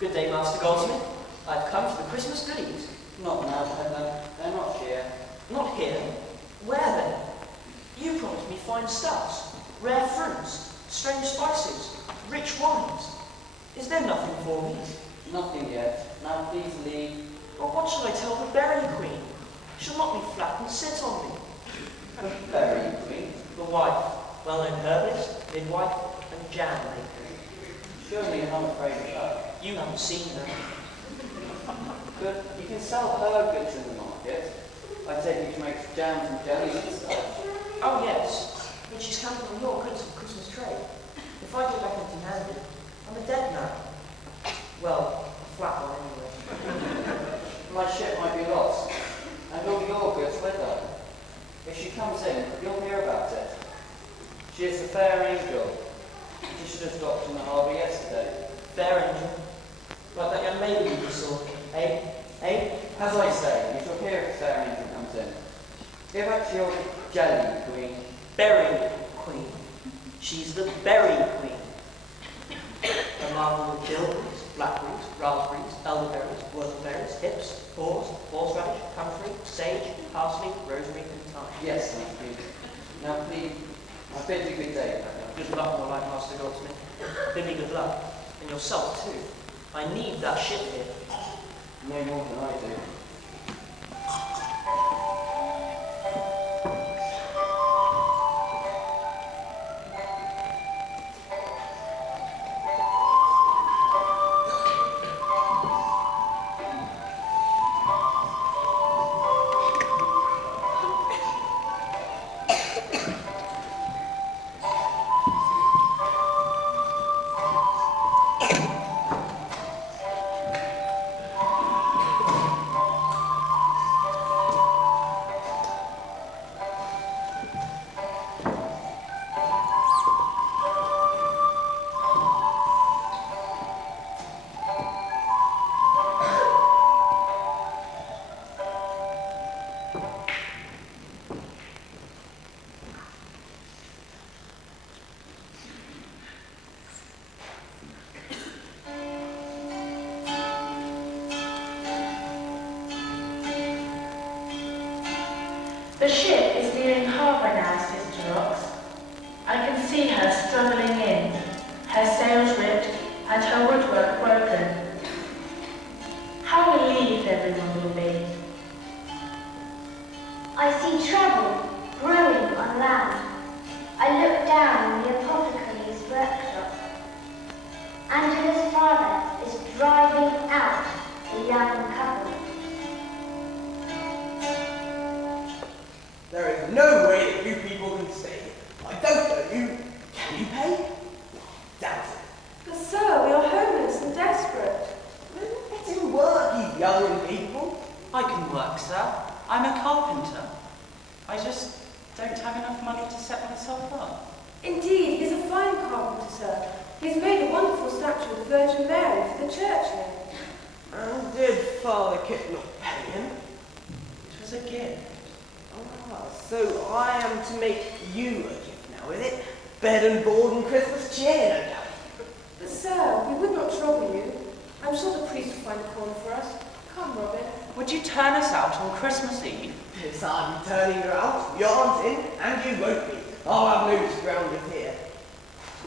Good day, Master Goldsmith. I've come for the Christmas goodies. Not now, fine stuffs, rare fruits, strange spices, rich wines. Is there nothing for me? Nothing yet. Now please leave. Or what shall I tell the Berry Queen? She'll not be flat and sit on me. The Berry Queen? The wife, well-known herbalist, midwife, and jam maker. Surely you're not afraid of her. You haven't seen her. But you can sell her goods in the market. I take it she makes jams and jellies and stuff. Oh yes, but she's counting on your goods for Christmas trade. If I go back empty-handed, I'm a dead man. Well, a flat one anyway. My ship might be lost, and all your goods with her. If she comes in, you'll hear about it. She is the fair angel. She should have docked in the harbour yesterday. Fair angel? Like that young lady you saw, eh? Eh? As I say, you shall hear if the fair angel comes in. Give her to your jelly queen. Berry Queen. She's the Berry Queen. A marvel of bilberries, blackberries, raspberries, elderberries, whortleberries, hips, haws, horseradish, comfrey, sage, parsley, rosemary, and thyme. Yes, thank you. Now please, I bid you good day. Good luck, more like Master Goldsmith. Bid me good luck. And yourself, too. I need that ship here. No more than I do. The ship is nearing harbour now, Sister Rox. I can see her struggling in, her sails ripped and her woodwork broken. How relieved everyone will be. I see trouble brewing on land. I look down in the apothecary's workshop. Angela's father is driving out the young couple. There is no way that you people can stay here. I don't know you. Can you pay? Doubt it. But sir, we are homeless and desperate. Get to work, you young people. I can work, sir. I'm a carpenter. I just don't have enough money to set myself up. Indeed, he is a fine carpenter, sir. He has made a wonderful statue of the Virgin Mary for the church here. And did Father Kit not pay him? It was a gift. Ah, so I am to make you a gift now, is it? Bed and board and Christmas cheer, no doubt. But sir, we would not trouble you. I'm sure the priest will find a corner for us. Come, Robin. Would you turn us out on Christmas Eve? Yes, I'll be turning her out. You aren't in, and you won't be. I'll have no grounded here.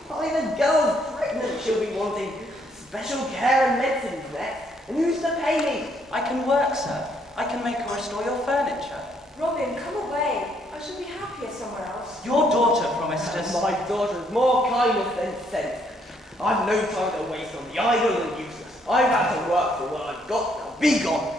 Why, the girl's pregnant. She'll be wanting special care and medicines next. And who's to pay me? I can work, sir. I can make or restore your furniture. Robin, come away. I shall be happier somewhere else. Your daughter promised us... My daughter's more kindness than sense. I've no time to waste on the idle and useless. I've had to work for what I've got. Now be gone.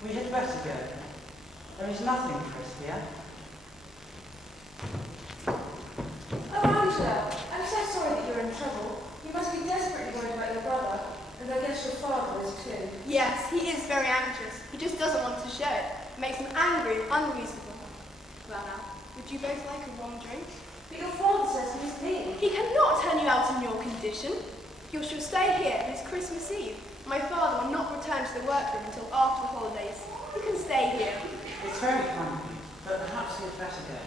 We had better go. There is nothing for us here. Oh, Angela, I'm so sorry that you're in trouble. You must be desperately worried about your brother. And I guess your father is too. Yes, he is very anxious. He just doesn't want to show it. It makes him angry and unreasonable. Well now, would you both like a warm drink? But your father lighten your condition. You shall stay here this Christmas Eve. My father will not return to the workroom until after the holidays. You can stay here. It's very kind of you, but perhaps you'd better go.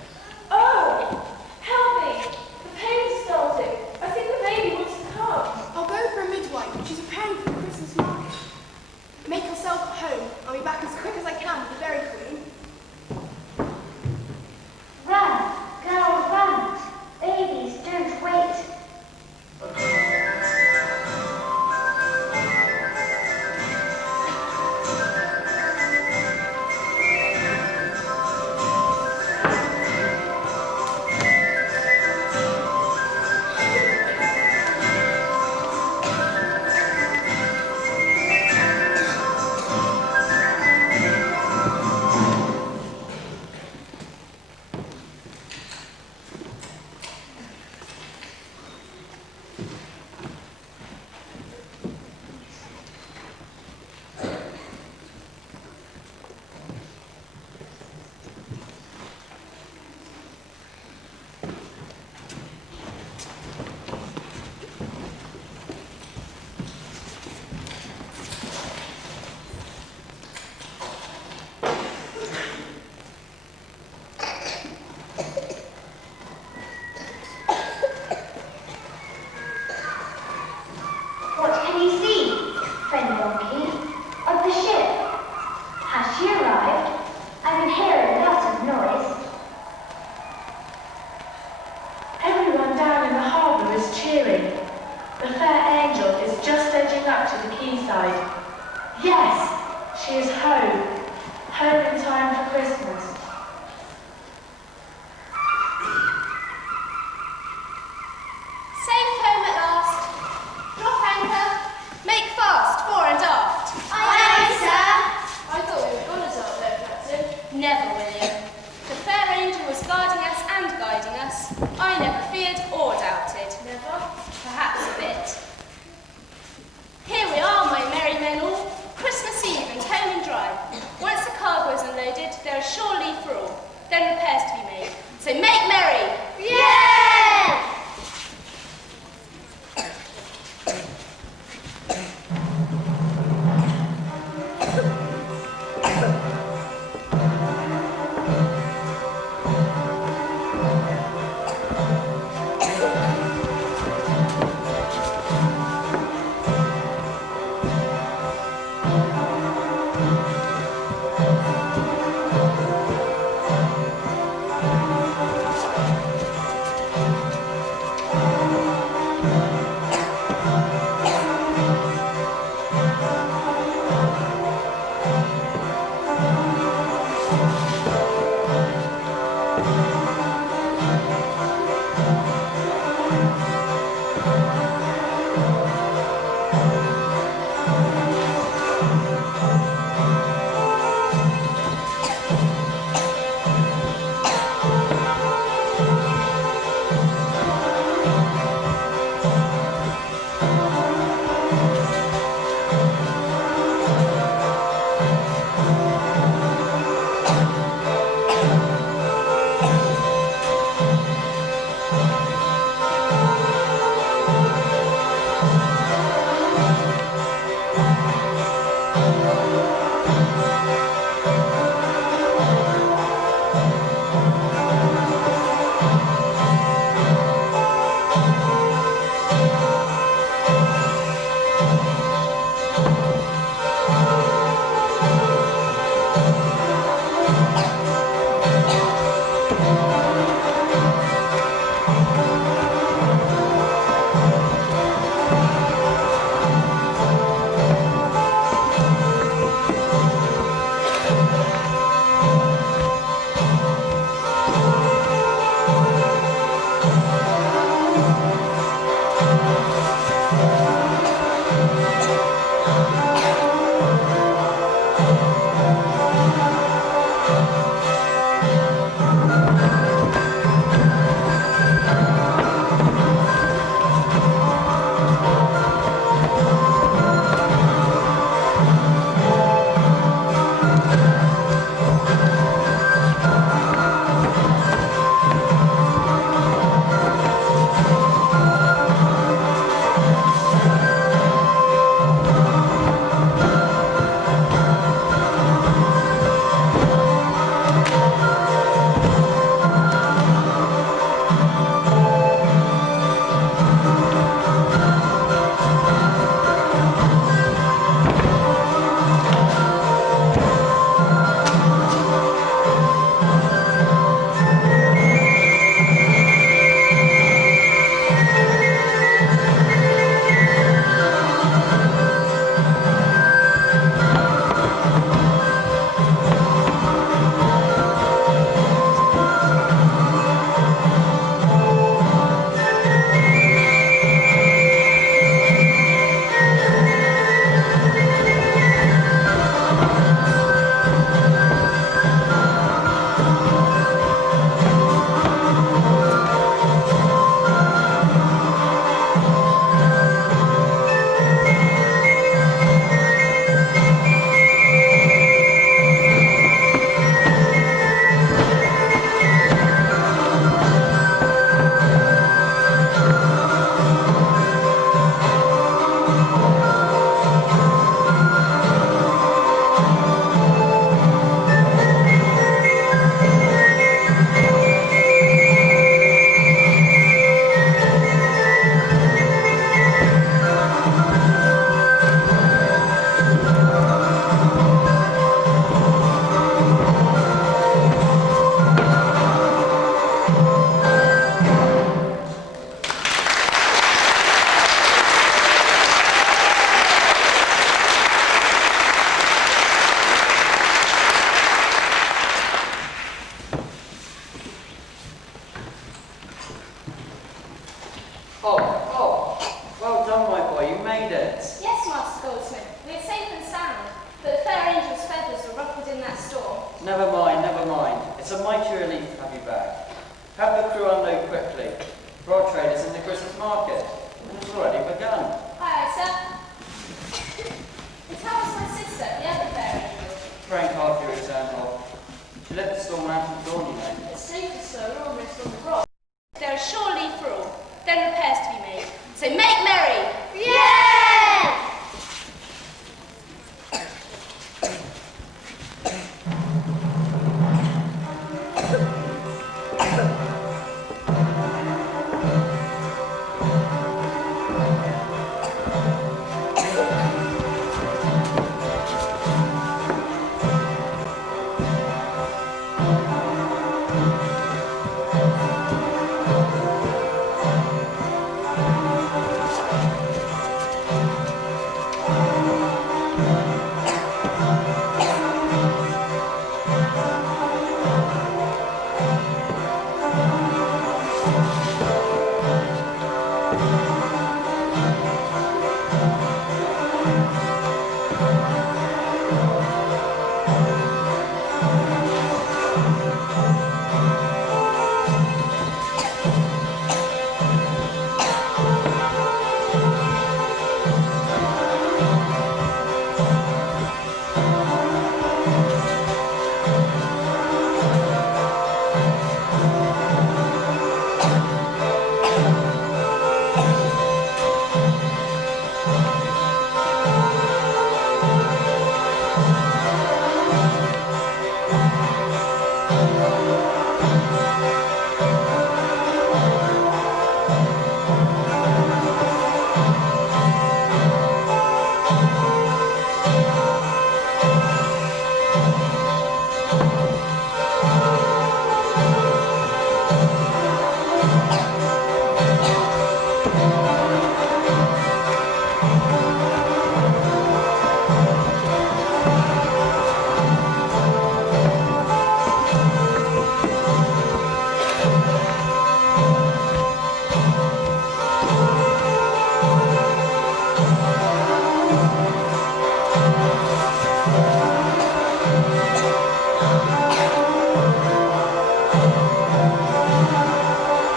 Oh! Help me! The pain's starting. I think the baby wants to come. I'll go for a midwife. She's preparing for the Christmas market. Make yourself at home. I'll be back as quick as I can with the Berry Queen. Run, girls, run. Babies, don't wait. What can you see, friend Donkey, of the ship? Has she arrived? I've been hearing lots of noise. Everyone down in the harbour is cheering. The fair angel is just edging up to the quayside. Yes, she is home. Home in time for Christmas. Safe home at last. Drop anchor. Make fast, fore and aft. Aye, sir. I thought we were gone as our boat, Captain. Never, William. The fair angel was guarding us and guiding us. I never feared or doubted. Never? Perhaps a bit. Here we are, my merry men all. Christmas Eve and home and dry. Once the cargo is unloaded, there is sure leave for all. Then repairs to be made. So make merry! Yeah! Oh, well done, my boy, you made it. Yes, Master Goldsmith, we are safe and sound, but the fair angel's feathers were ruffled in that storm. Never mind, never mind. It's a mighty relief to have you back. Have the crew unload quickly. Broad trade is in the Christmas market, and it's already begun. Aye, aye, sir. And how is my sister, the other fair angel? Praying hard for your return home. She let the storm out of the dawn, you know. It's safer, sir, we're almost on the rock. There is sure leave for all, then repairs to be made. So make merry! Yeah!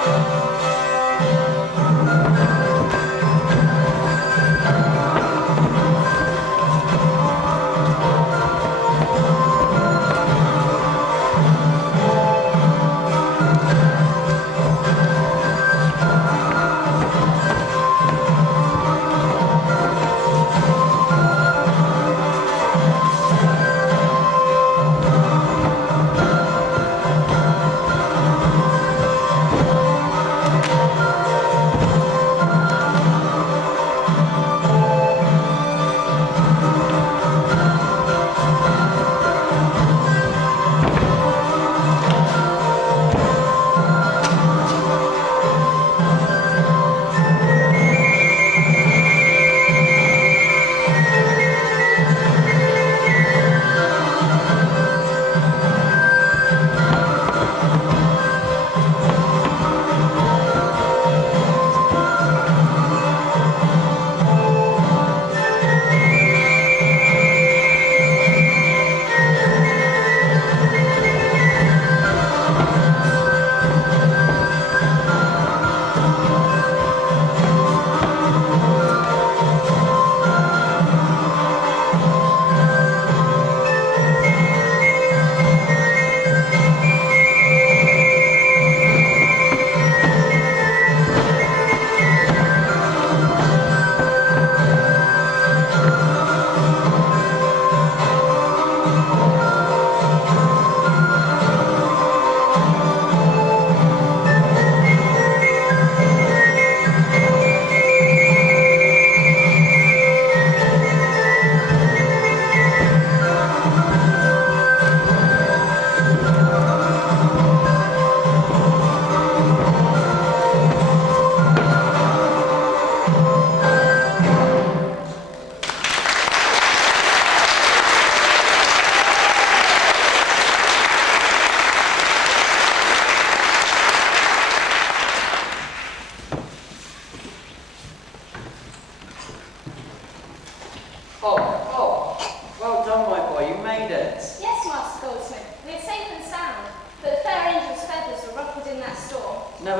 Thank you.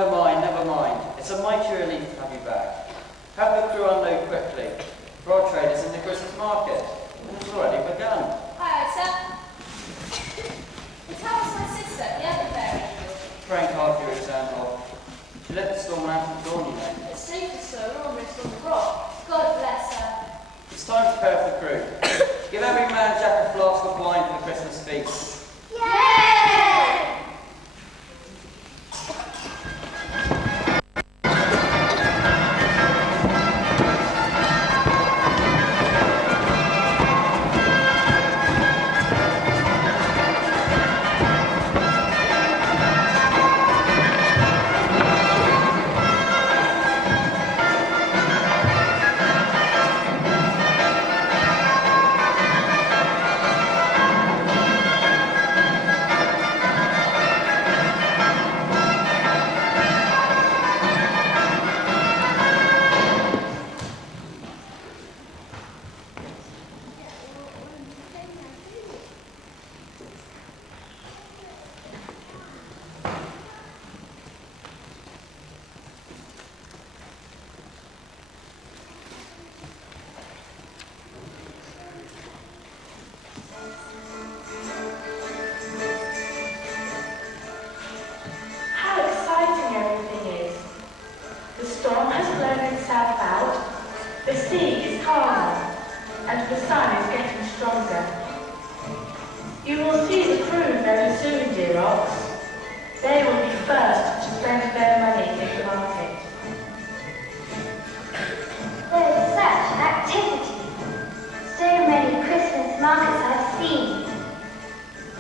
Never mind, never mind. It's a mighty relief to have you back. Have the crew unload quickly. For our traders in the Christmas market. And it's already begun. Hi, sir. How was my sister, the other fairy? Frank after your exam hall. She let the storm out of the dawn, you know. It's safer, sir. We're almost on the rock. God bless her. It's time to prepare for the crew. Give every man Jack a flask of wine for the Christmas feast. Yay! How exciting everything is. The storm has blown itself out, the sea is calmer, and the sun is getting stronger. You will see the crew very soon, dear Ox. They will be first to spend their money in the market. There's such activity. So many Christmas markets I've seen.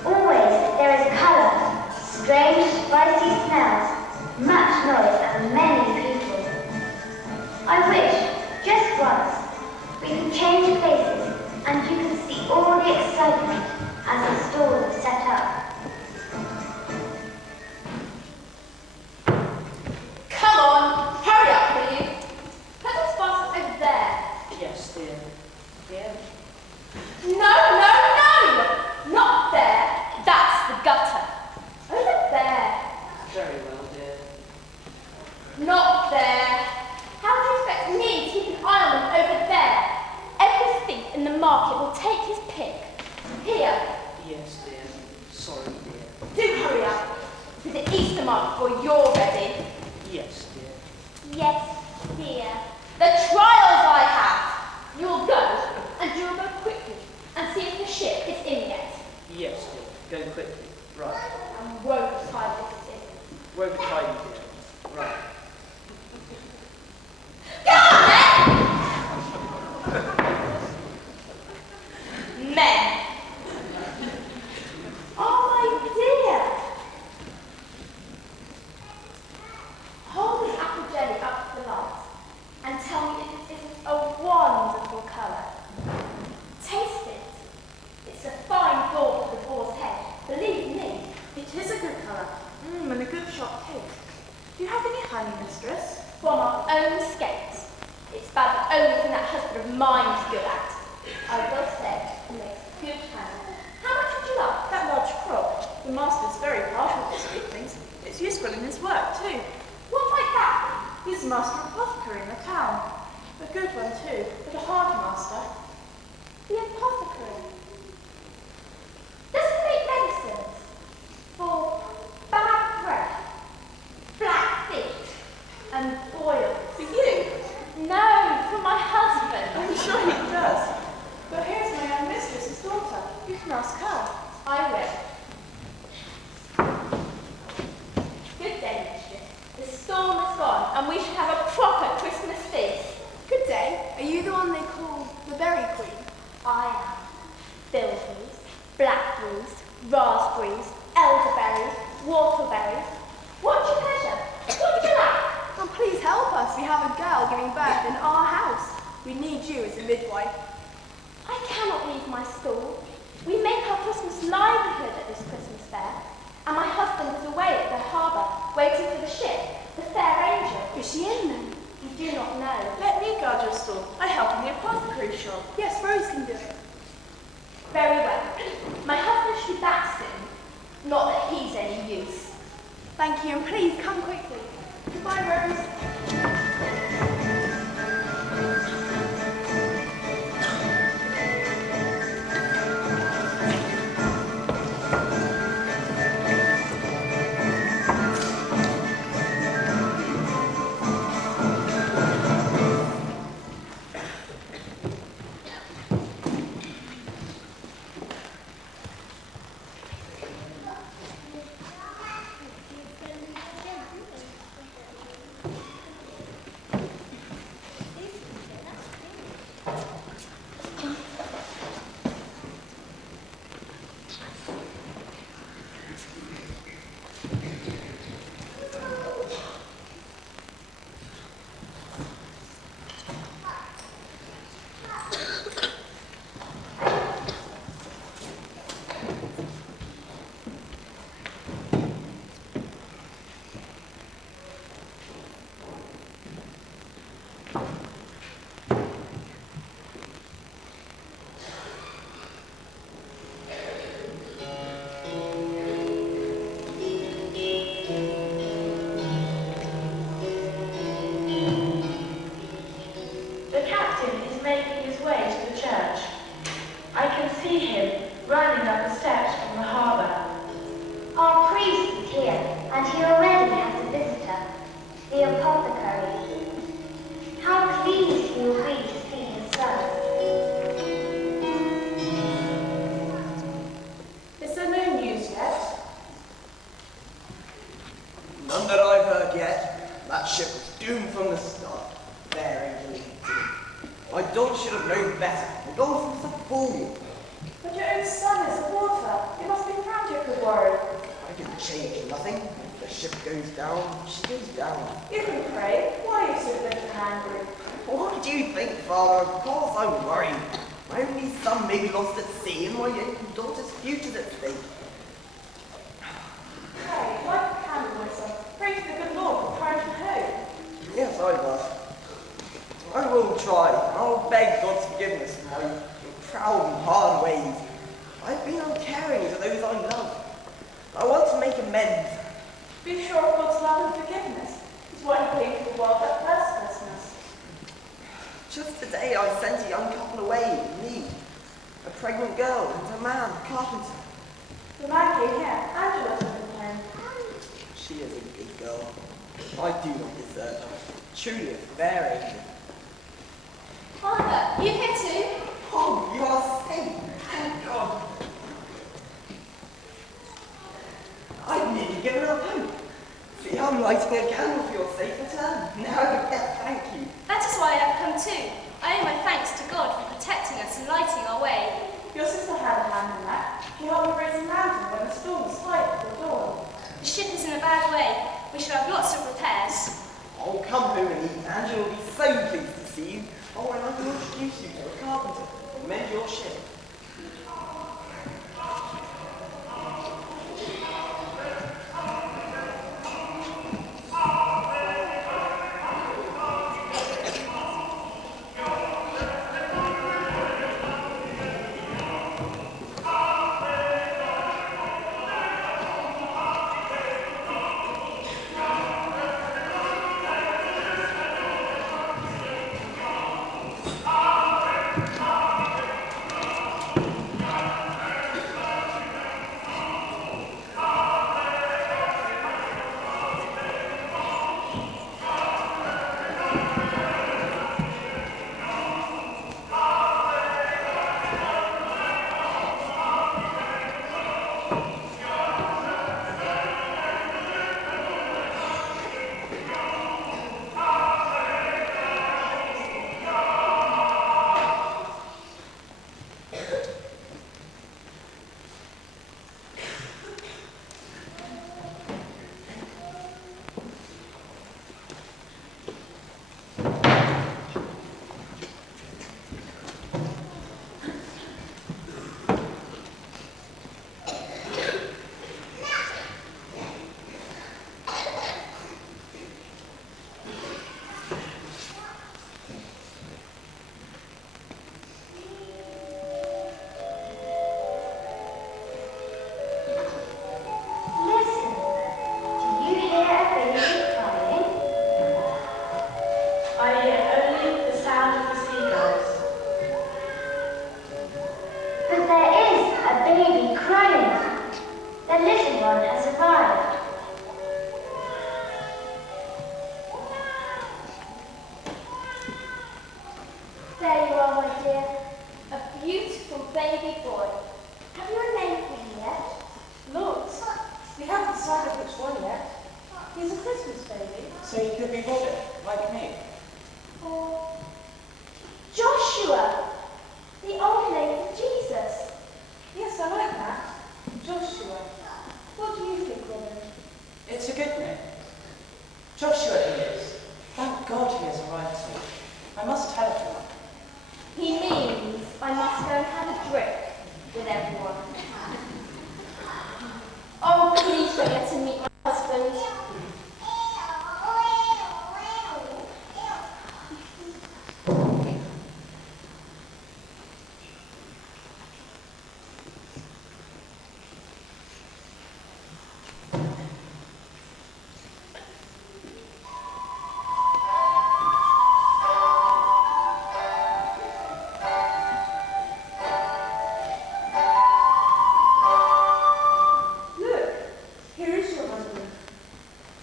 Always there is colour, strange spicy smells, much noise and many people. I wish, just once, we could change places and you can see all the excitement as the stalls are set up. Come on, hurry up, will you? Put those baskets over there. Yes, dear. Yeah. No, not there. That's the gutter. Over there. Very well, dear. Not there. How do you expect me to keep an eye on them over there? Every thief in the market will take his pick. Here. Yes, dear. Sorry, dear. Do hurry up to the Easter market before you're ready. Yes, dear. Yes, dear. The trials I have. You will go, and you will go quickly and see if the ship is in yet. Yes, dear. Go quickly. Right. And won't try this in. Won't try you, dear. Right. Men. Oh my dear. Hold the apple jelly up to the light and tell me if it isn't a wonderful colour. Taste it. It's a fine thought for the boar's head. Believe me. It is a good colour. And a good sharp taste. Do you have any honey, mistress? From our own skates. It's bad the only thing that husband of mine is good at. I will say it makes good honey. How much would you like? That large crop. The master's very partial to sweet things. It's useful in his work, too. What might that be? He's master apothecary in the town. A good one, too, but a hard master. The apothecary? Does he make medicines? For bad breath, black feet, and boils? For you? No, for my husband. I'm sure he does. But here's my young mistress's daughter. You can ask her. I will. Good day, mistress. The storm is gone, and we shall have a proper Christmas feast. Good day. Are you the one they call the Berry Queen? I am. Bilberries, blackberries, raspberries, elderberries, whortleberries. What's your pleasure? What would you like? Oh, please help us. We have a girl giving birth in our house. We need you as a midwife. I cannot leave my stall. We make our Christmas livelihood at this Christmas fair, and my husband is away at the harbour, waiting for the ship, the Fair Angel. Is she in then? We do not know. Let me guard your stall. I help in the apothecary shop. Yes, Rose can do it. Very well. My husband should be back soon. Not that he's any use. Thank you, and please come quickly. Goodbye, Rose. None that I've heard yet. That ship was doomed from the start. Very guilty. My daughter should have known better. My daughter was a fool. But your own son is the water. You must be proud you could worry. I didn't change nothing. If the ship goes down, she goes down. You can pray. Why are you so bitter and angry? What do you think, Father? Of course I'm worried. My only son may be lost at sea, and my young daughter's future's at stake. Pray, light a candle, my son. Pray to the good Lord for courage and hope. Yes, I must. I will try. I'll beg God's forgiveness for my proud and hard ways. I've been uncaring to those I love. I want to make amends. Be sure of God's love and forgiveness. It's what He gave to the world that first Christmas. Just today I sent a young couple away in need. A pregnant girl and a man, a carpenter. The man came here. Angela took him home. She is a good girl. I do not deserve her. Truly a fair angel. Father, you here too? Oh, you are safe. Thank God. I've nearly given up hope. See, I'm lighting a candle for your safe return. Now, yes, thank you. That is why I have come too. I owe my thanks to God for protecting us and lighting our way. Your sister had a hand in that. She helped me raise the lantern when the storm spiked at the dawn. The ship is in a bad way. We shall have lots of repairs. I'll come home and eat. Angela will be so pleased to see you. Oh, and I will introduce you to a carpenter to mend your ship. dear. A beautiful baby boy. Have you a name for him yet? Look, we haven't decided which one yet. He's a Christmas baby. So he could be Robert, like me. Or Joshua, the old name for Jesus. Yes, I like that. Joshua. What do you think, Robin? It's a good name. Joshua he is. Thank God he has arrived soon. I must tell everyone. He means I must go and have a drink with everyone. Oh, please don't let him meet my husband.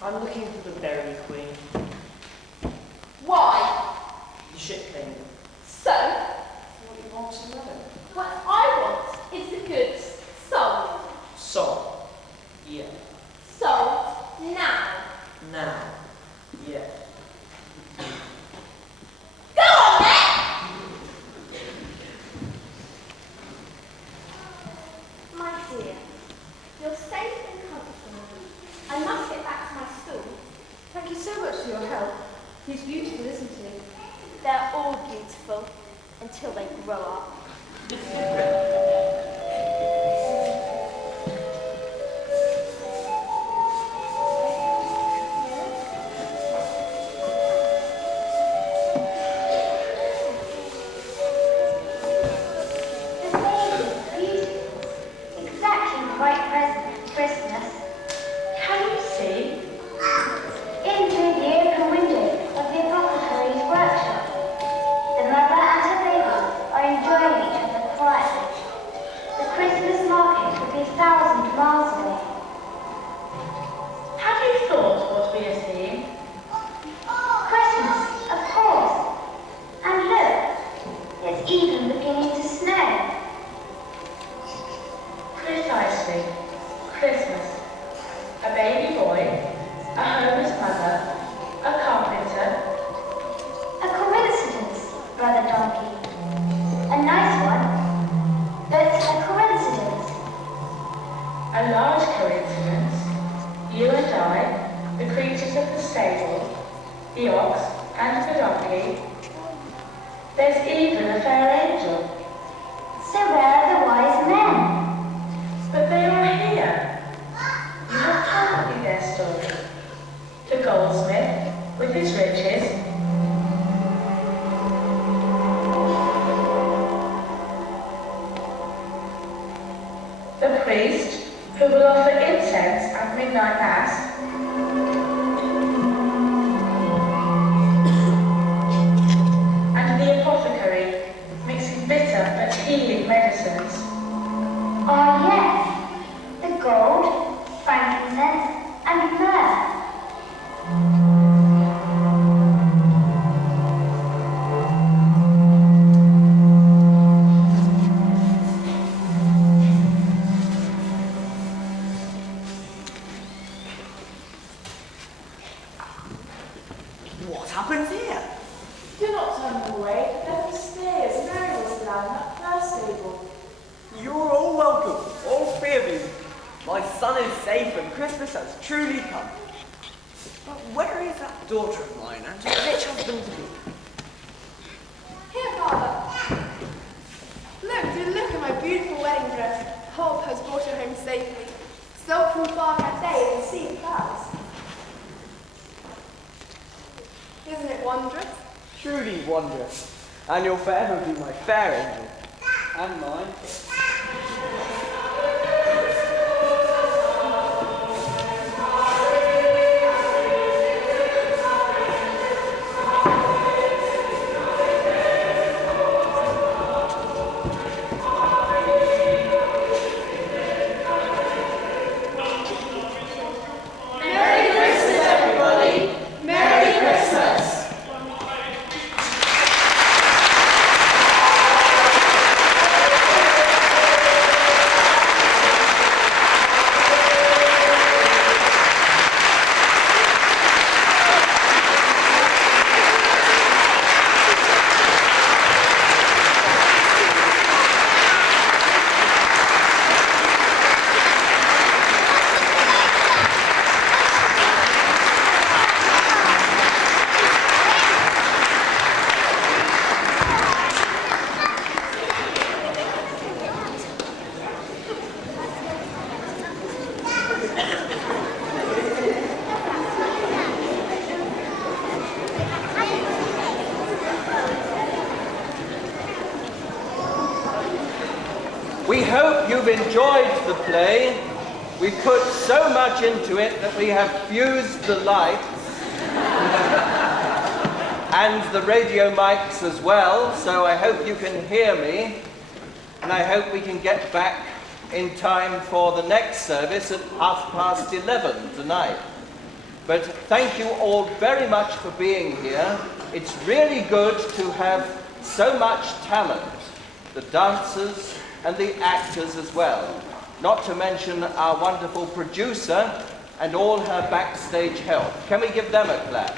I'm looking for the Berry Queen. Why? The ship came. So, What do you want to know? what I want is the goods sold. Sold. Yeah. Sold now. Now. Yeah. Go on then! My dear, you're safe and comfortable. I must get back to my stool. Thank you so much for your help. He's beautiful, isn't he? They're all beautiful until they grow up. The baby is beautiful. Exactly the right present for Christmas. Can you see? In through the open window of the apothecary's workshop, the mother and her baby are enjoying each other quietly. The Christmas market could be 1,000 miles away. Have you thought what we are seeing? Christmas, of course. And look, it's even beginning to snow. Precisely. Christmas. A baby boy, a homeless mother, a carpenter. A coincidence, Brother Donkey. A nice one, but a coincidence. A large coincidence. You and I, the creatures of the stable, the ox and the donkey. There's even a fair angel. So where are the wise men? But they are here. You have told me their story. The goldsmith with his riches. The priest who will offer incense at midnight mass. And the apothecary mixing bitter but healing medicines. Ah, yes. The gold, frankincense, and myrrh. What happens here? Do not turn them away. Let them stay as Mary was allowed in that first stable. You're all welcome, all three of you. My son is safe and Christmas has truly come. But where is that daughter of mine and her rich husband to be? Here, Father. Look at my beautiful wedding dress. Hob has brought her home safely. Sold from Far Cafe in sea clouds. Isn't it wondrous? Truly wondrous. And you'll forever be my fair angel. And mine. Merry Christmas, everybody! Merry Christmas! hope you've enjoyed the play. We put so much into it that we have fused the lights and the radio mics as well, so I hope you can hear me, and I hope we can get back in time for the next service at 11:30 tonight. But thank you all very much for being here. It's really good to have so much talent, the dancers and the actors as well, not to mention our wonderful producer and all her backstage help. Can we give them a clap?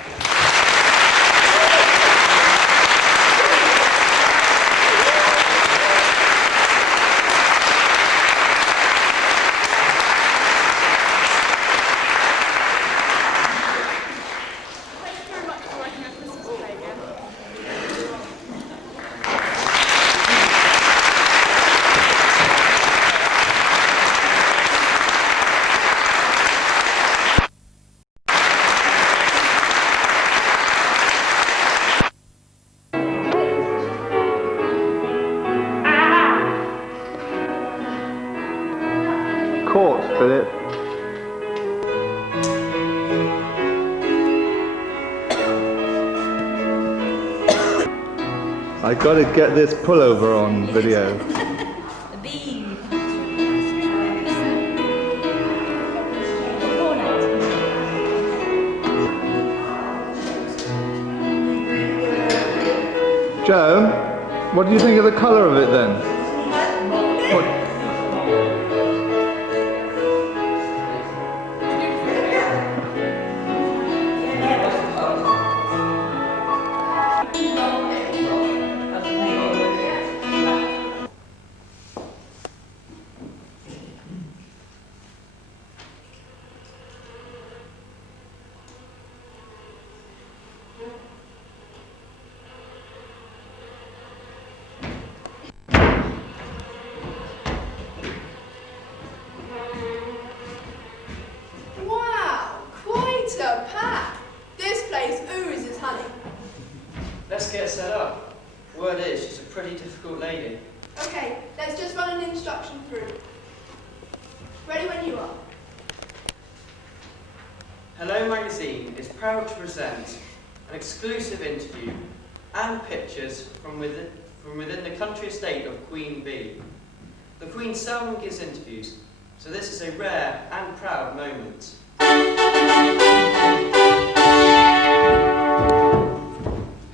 Caught, Philip. I gotta get this pullover on video. Joe, what do you think of the colour of it then? What? Wow, quite a pack. This place oozes honey. Let's get set up. Word is, she's a pretty difficult lady. Okay, let's just run an instruction through. Ready when you are. Hello Magazine is proud to present an exclusive interview and pictures from within the country estate of Queen Bee. The Queen seldom gives interviews, so this is a rare and proud moment.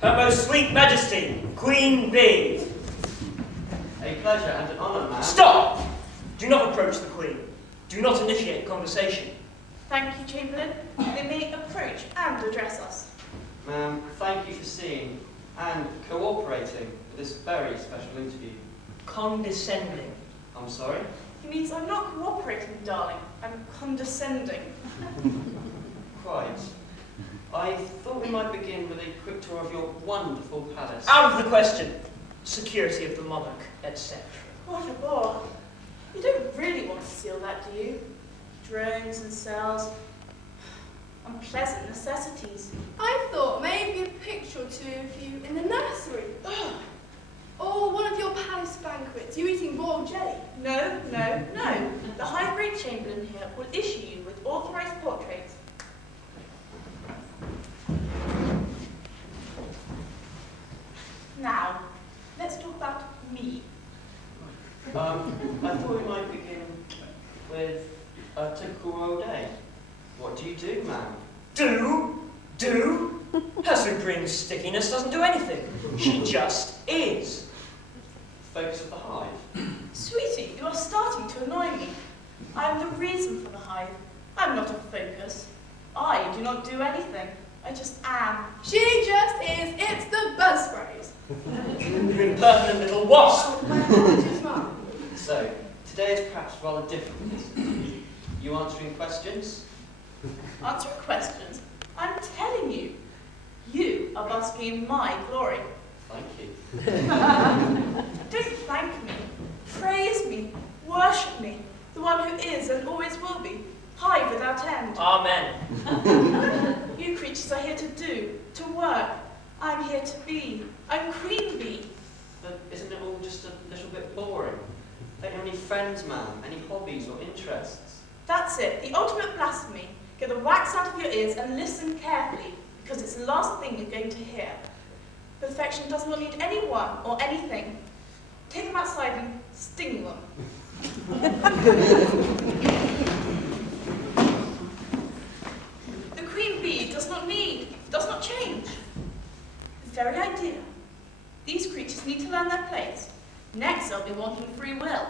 Her Most Sweet Majesty, Queen Bee. A pleasure and an honour, ma'am. Stop! Do not approach the Queen. Do not initiate conversation. Thank you, Chamberlain. They may approach and address us. Ma'am, thank you for seeing and cooperating with this very special interview. Condescending. I'm sorry? He means I'm not cooperating, darling. I'm condescending. Quite. I thought we might begin with a quick tour of your wonderful palace. Out of the question. Security of the monarch, etc. What a bore. You don't really want to see all that, do you? Drones and cells. Unpleasant necessities. I thought maybe a picture or two of you in the nursery. Or one of your palace banquets, you eating royal jelly. No, no, no. The High Great Chamberlain here will issue you with authorised portraits. Now, let's talk about me. I thought we might begin with a typical royal day. What do you do, ma'am? Do? Her supreme stickiness doesn't do anything. She just is. Focus of the hive. Sweetie, you are starting to annoy me. I am the reason for the hive. I'm not a focus. I do not do anything. I just am. She just is. It's the buzz phrase. You impertinent little wasp. My apologies, Mum. So, today is perhaps rather different. You answering questions? Answering questions? I'm telling you. You are basking in my glory. Thank you. Don't thank me. Praise me. Worship me. The one who is and always will be. Hive without end. Amen. You creatures are here to do, to work. I'm here to be. I'm Queen Bee. But isn't it all just a little bit boring? Don't you have any friends, ma'am? Any hobbies or interests? That's it, the ultimate blasphemy. Get the wax out of your ears and listen carefully, because it's the last thing you're going to hear. Perfection does not need anyone or anything. Take them outside and sting them. The queen bee does not change. The very idea. These creatures need to learn their place. Next, they'll be wanting free will.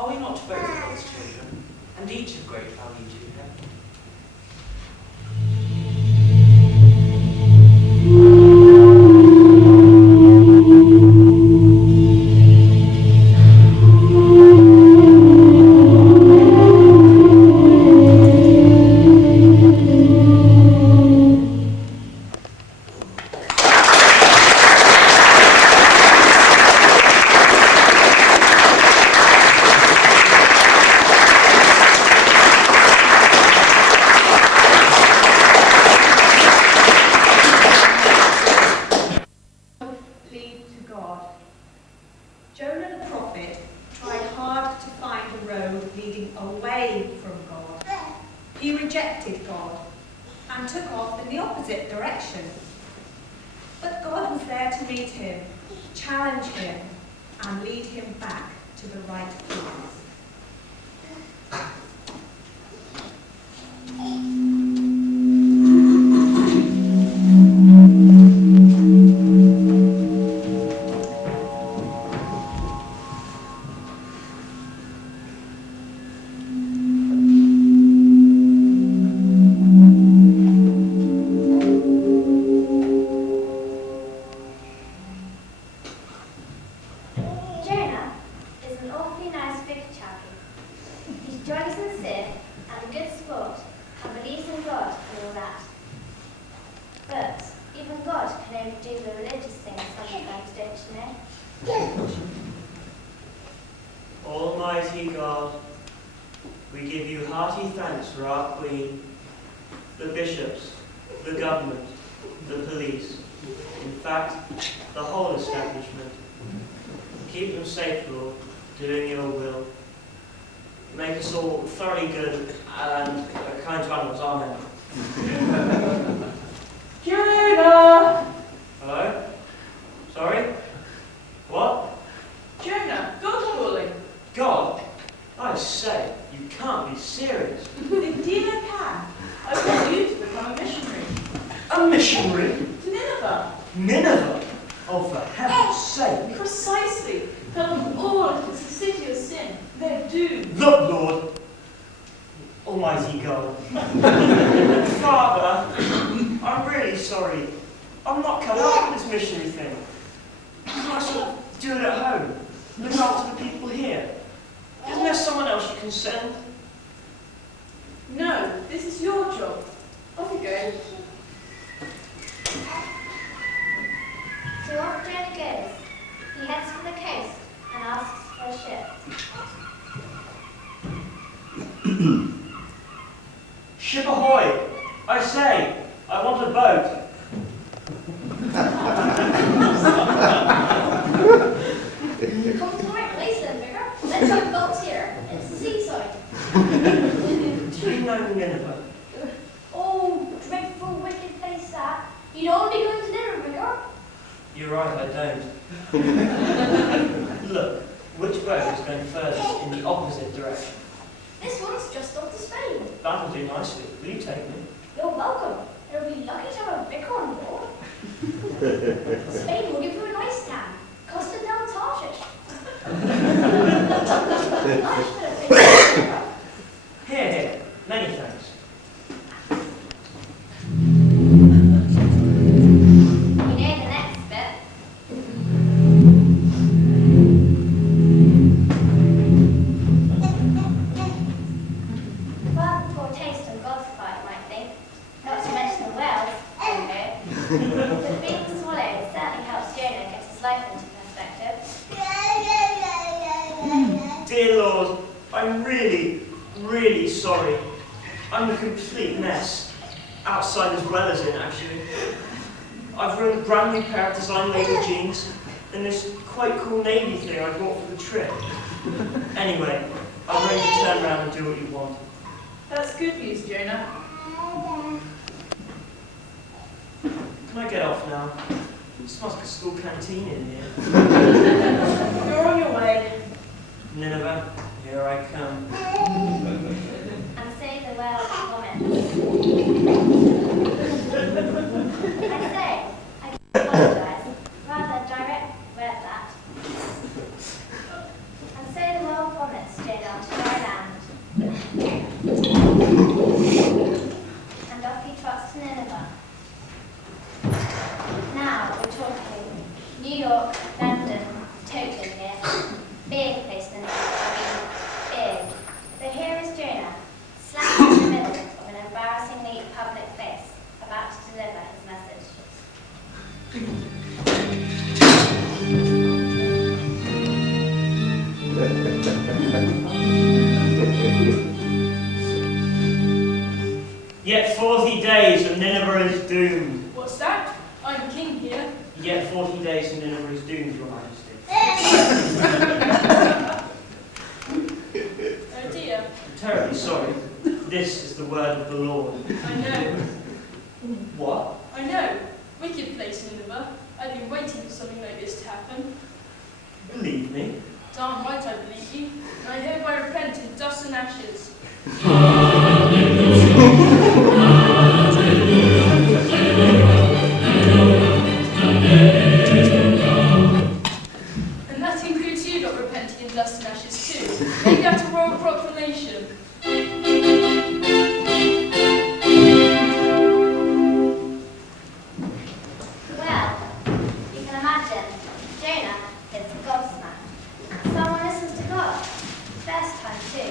Are we not both God's children, and each of great value to him? took off in the opposite direction. But God was there to meet him, challenge him, and lead him back to the right place. Jonah is an awfully nice big chappie. He's jolly sincere and a good sport and believes in God and all that. But even God can overdo the religious things sometimes, don't you know? Almighty God, we give you hearty thanks for our Queen, the bishops, the government, the police, in fact, the whole establishment. Keep them safe, Lord, doing your will. Make us all thoroughly good and kind to animals. Amen. Jonah! Hello? Sorry? What? Jonah, God's calling. God? I say, you can't be serious. Indeed I can. I want you to become a missionary. A missionary? To Nineveh. Nineveh? Oh, for heaven's sake. Precisely. Tell them all it is a city of sin. They're doomed. Look, Lord. Almighty God. Father, I'm really sorry. I'm not cut out for this missionary thing. I sort of do it at home. Look after the people here. Isn't there someone else you can send? No, this is your job. Off you go. So off Jonah goes. He heads for the coast and asks for a ship. Ship ahoy! I say, I want a boat. Come to the right place then, Vicar. Let's have boats here. It's the seaside. Do you know Nineveh? Oh, dreadful, wicked place that. You don't want to be going to dinner, Vicar. You're right, I don't. Look, which boat is going furthest in the opposite direction? This one's just off to Spain. That'll do nicely. Will you take me? You're welcome. You'll be lucky to have a vicar on board. Spain will give you a nice tan. Costa del Tarshish. Here, here. Many thanks. You know the next bit. Well, poor taste on God's part, you might think. Not to mention the whales, you know. But being swallowed certainly helps Jonah get his life into perspective. Dear Lord, I'm really, really sorry. I'm a complete mess. Outside as well as in, actually. I've ruined a brand new pair of design label jeans and this quite cool navy thing I bought for the trip. Anyway, I'm ready to turn around and do what you want. That's good news, Jonah. Can I get off now? This must be school canteen in here. You're on your way. Nineveh, here I come. And say the whale vomits. I say, I apologise. Rather direct read that. And say the whale vomits straight onto dry land. And off he trots to Nineveh. Now we're talking New York, London, Tokyo here. Big place than big. So here is Jonah, slap in the middle of an embarrassingly public place, about to deliver his message. Yet 40 days and Nineveh is doomed. What's that? I'm king here. Yet 40 days and Nineveh is doomed, Your Majesty. Oh dear. I'm terribly sorry. This is the word of the Lord. I know. What? I know. Wicked place, Nineveh. I've been waiting for something like this to happen. Believe me. Darn right I believe you. And I hereby repent in dust and ashes. And that includes you not repenting in dust and ashes too. Make that a royal proclamation. Well, you can imagine, Jonah is gobsmacked. Someone listens to God. First time too.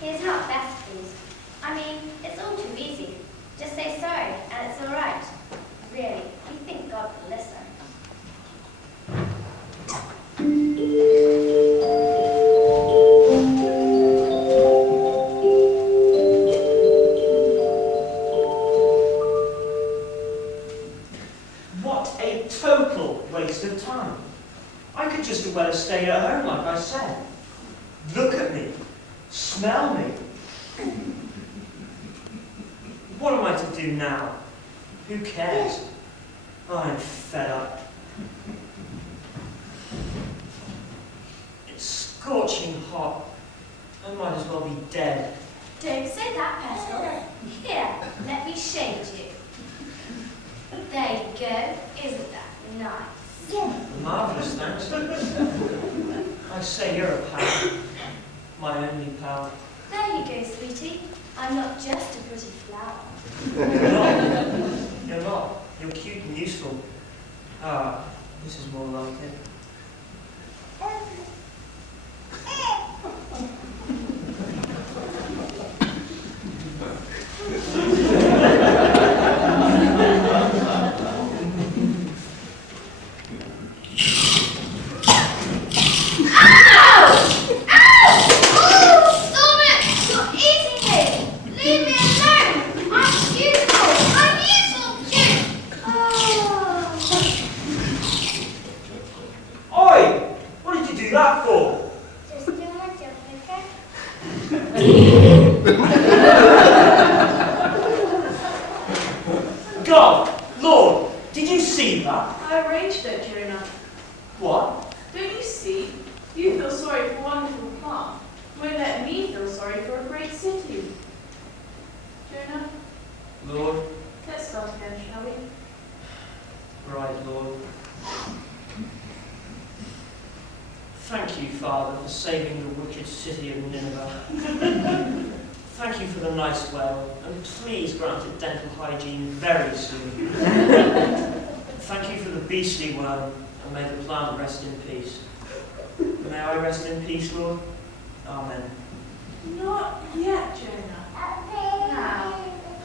He is not best pleased. I mean, it's all too easy. Just say sorry and it's alright. Really, you think God will listen? What a total waste of time. I could just as well stay at home, like I said. Look at me. Smell me. What am I to do now? Who cares? I'm fed up. It's scorching hot. I might as well be dead. Don't say that, Petal. Here, let me shade you. There you go. Isn't that nice? Marvellous, thanks. I say you're a pal. My only pal. There you go, sweetie. I'm not just a pretty flower. You're not. You're not. You're cute and useful. Ah, this is more like it. God, Lord, did you see that? I arranged it, Jonah. What? Don't you see? You feel sorry for one little plant. Won't let me feel sorry for a great city. Jonah, Lord. let's start again, shall we? Right, Lord. Thank you, Father, for saving the wicked city of Nineveh. Thank you for the nice well, and please grant it dental hygiene very soon. Thank you for the beastly worm, and may the plant rest in peace. May I rest in peace, Lord? Amen. Not yet, Jonah. Now,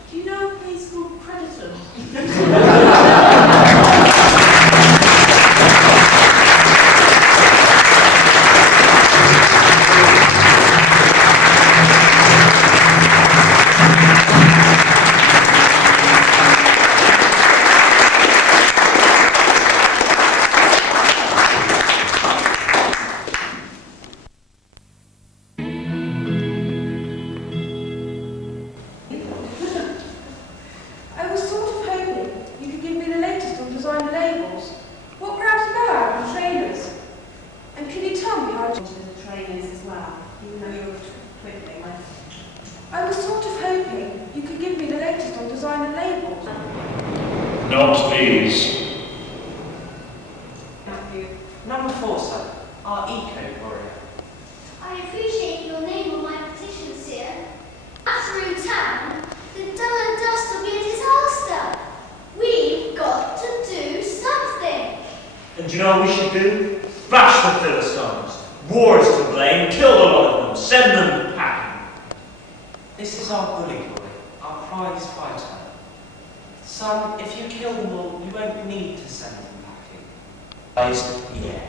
do you know a place called Crediton? I was sort of hoping you could give me the latest on design labels. What grabs you out on trainers? And can you tell me how to the trainers as well, even though you're twiddling? I was sort of hoping you could give me the latest on design and labels. Not these. Matthew, number 4, sir. Our eco-warrior. I appreciate your name on my petition, sir. After in town, the dull and dust will be a disaster. We've got to do something. And do you know what we should do? Bash the Philistines. War is to blame. Kill the lot of them. Send them packing. This is our bully boy, our prize fighter. Son, if you kill them all, you won't need to send them packing. Yeah.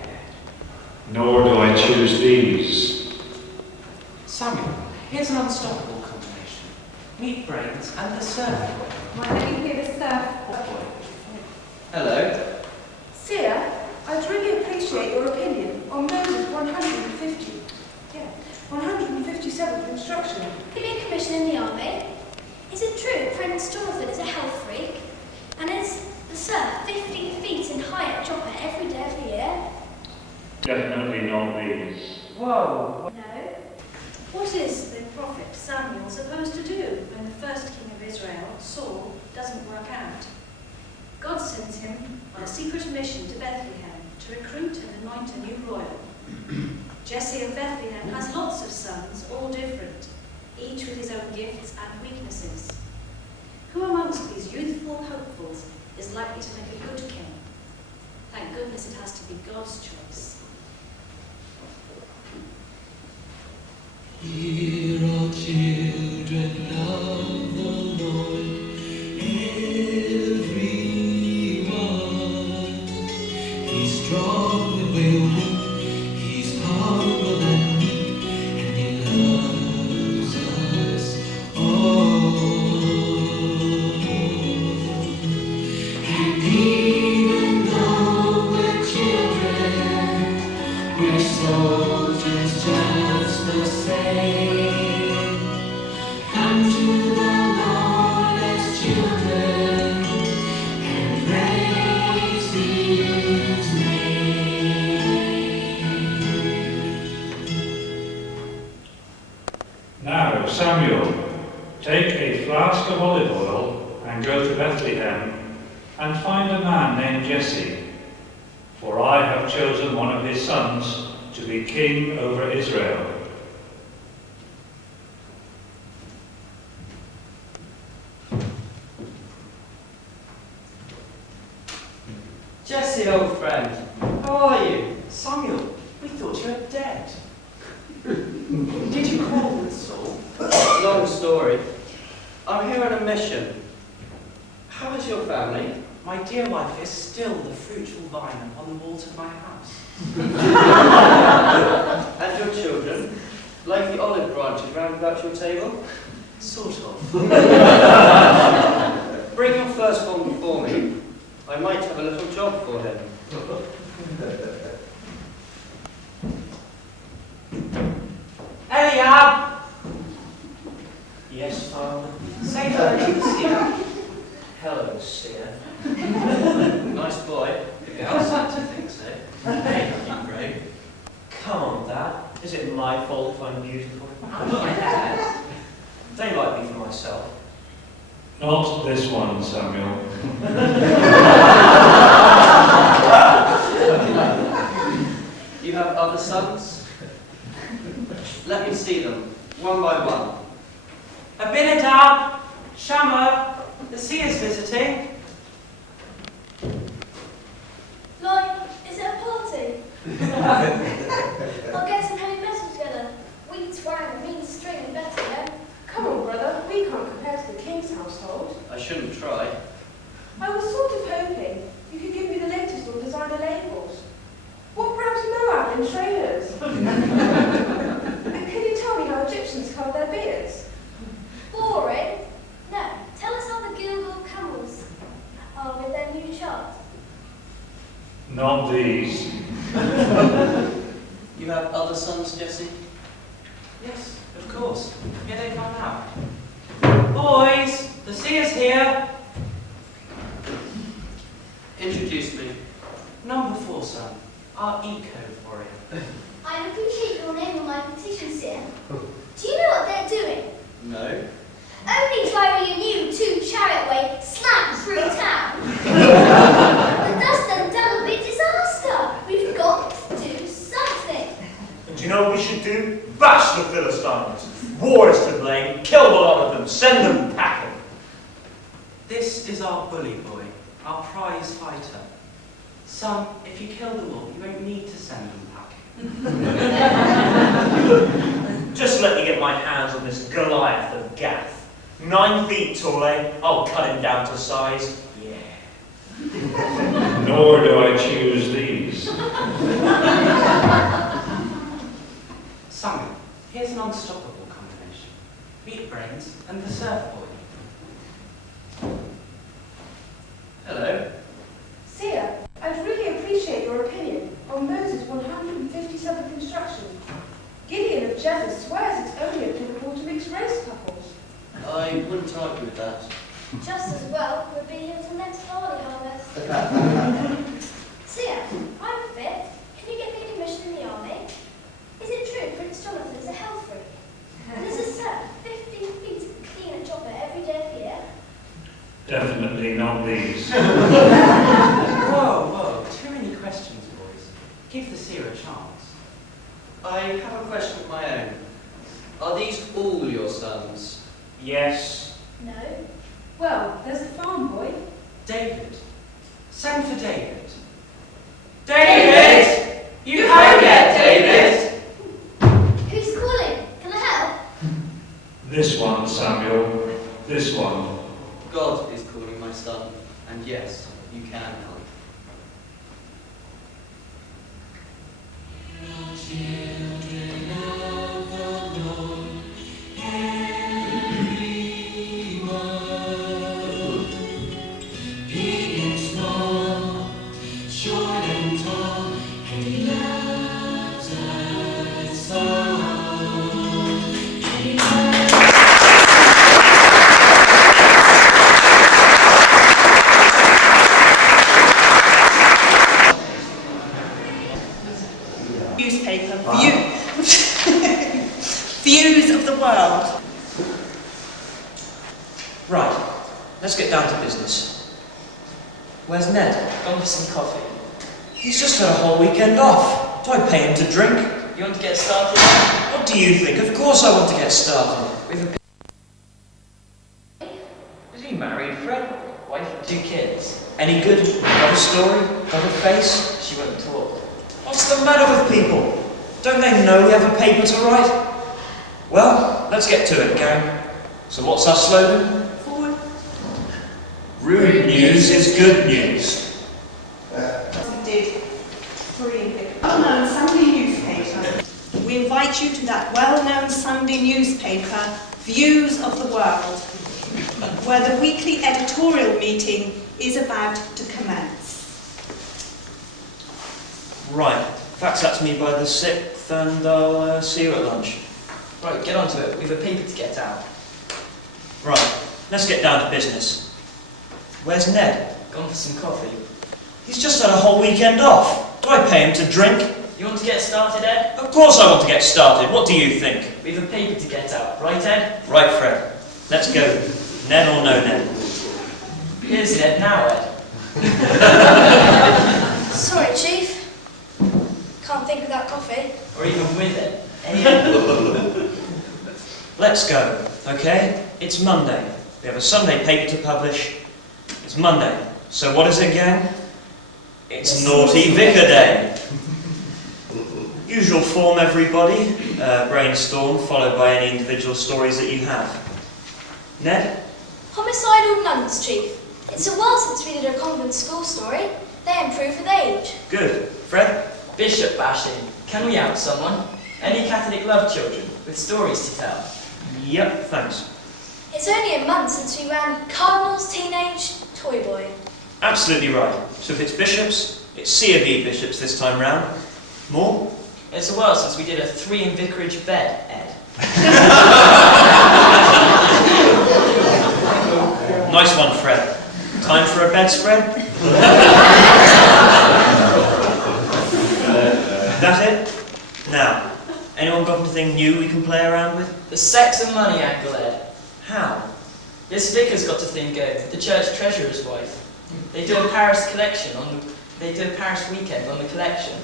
Nor do I choose these. Samuel, here's an unstoppable combination. Meat brains and the surf boy. My name here is Surf Boy. Hello. Sir, I'd really appreciate your opinion on Moses 157th instruction. Have you been commissioned in the army? Is it true Prince Jonathan is a health freak? secret mission to Bethlehem to recruit and anoint a new royal. Jesse of Bethlehem has lots of sons, all different, each with his own gifts and weaknesses. Who amongst these youthful hopefuls is likely to make a good king? Thank goodness it has to be God's choice. Hear, all children of the Lord, everyone. He's strong and will weak, he's humble and meek, and he loves us all. And even though we're children, we're soldiers just the same. Come to the Lord as children and praise His name. Now, Samuel, take a flask of olive oil and go to Bethlehem and find a man named Jesse, for I have chosen one of his sons to be king over Israel. Jesse, old friend, how are you? Samuel, we thought you were dead. Did you quarrel with Saul? Long story. I'm here on a mission. How is your family? My dear wife is still the fruitful vine upon the walls of my house. And your children? Like the olive branches round about your table? Sort of. Bring your firstborn before me. I might have a little job for him. Eliab! Yes, Father. Say hello to the seer. Hello, seer. Nice boy. Good girl, I think so. Hey, you great. Come on, Dad. Is it my fault if I'm beautiful? They like me for myself. Not this one, Samuel. You have other sons? Let me see them, one by one. Abinadab, Shammah, the seer's visiting. Lloyd, is it a party? I'll get some heavy metal together. Wheat, twang, mean string, and better, yeah? Come on, brother. We can't compare to the king's household. I shouldn't try. I was sort of hoping you could give me the latest on designer labels. What brands Moab and trainers? And can you tell me how Egyptians cover their beards? Boring? No. Tell us how the Gilgal camels are with their new chart. Not these. You have other sons, Jesse? Yes, of course. Here they come now. Boys, the seer's here. Introduce me. Number 4, son. Our eco warrior. I appreciate your name on my petition, sir. Do you know what they're doing? No. Only driving a new 2-chariot-way slap through town. The dust and dung will be a disaster. We've got to do something. And do you know what we should do? Bash the Philistines. War is to blame. Kill the lot of them. Send them packing. This is our bully boy, our prize fighter. Son, if you kill them all, you won't need to send them packing. Just let me get my hands on this Goliath of Gath. 9 feet tall, eh? I'll cut him down to size. Yeah. Nor do I choose these. Samuel, here's an unstoppable combination. Wheat brains and the surf boy. Hello. Seer, I'd really appreciate your opinion on Moses' 157th instruction. Gideon of Jezreel swears it's only applicable to mixed race couples. I wouldn't argue with that. Just as well, we'll be here till next barley harvest. Seer, I'm fit. Can you get me a commission in the army? Is it true Prince Jonathan is a health freak? And is a set 15 feet clean and chopper every day of the year? Definitely not these. Whoa, Give the seer a chance. I have a question of my own. Are these all your sons? Yes. No. Well, there's the farm boy. David. Send for David. David! You home yet, David? Who's calling? Can I help? This one, Samuel. This one. God is calling my son, and yes, you can help. Children of the Lord, everyone, big and small, short and tall, He loves us all. He loves Newspaper views of the world. Right, let's get down to business. Where's Ned? Gone for some coffee. He's just had a whole weekend off. Do I pay him to drink? You want to get started? What do you think? Of course I want to get started. Is he married, Fred? Wife and 2 kids. Any good? Got a story? Got a face? She won't talk. What's the matter with people? Don't they know we have a paper to write? Well, let's get to it, gang. So what's our slogan? Forward. Rude news is good news. Did free well-known Sunday newspaper. We invite you to that well-known Sunday newspaper, Views of the World, where the weekly editorial meeting is about to commence. Right, fax that to me by the 6th and I'll see you at lunch. Right, get onto it. We've a paper to get out. Right, let's get down to business. Where's Ned? Gone for some coffee. He's just had a whole weekend off. Do I pay him to drink? You want to get started, Ed? Of course I want to get started. What do you think? We've a paper to get out. Right, Ed? Right, Fred. Let's go. Ned or no Ned? Here's Ned now, Ed. Sorry, Chief. Can't think without coffee. Or even with it. Let's go, okay? It's Monday. We have a Sunday paper to publish. It's Monday. So what is it, gang? It's Naughty Vicar Day. Usual form, everybody. Brainstorm, followed by any individual stories that you have. Ned? Homicidal nuns, Chief. It's a while since we did a convent school story. They improve with age. Good. Fred? Bishop bashing. Can we out someone? Any Catholic love children with stories to tell? Yep, thanks. It's only a month since we ran Cardinal's Teenage Toy Boy. Absolutely right. So if it's bishops, it's C of E bishops this time round. More? It's a while since we did a 3 in vicarage bed, Ed. Nice one, Fred. Time for a bedspread? That it? Now, anyone got anything new we can play around with? The sex and money angle, Ed. How? This vicar's got a thing going, the church treasurer's wife. They do a Paris collection they do a Paris weekend on the collection.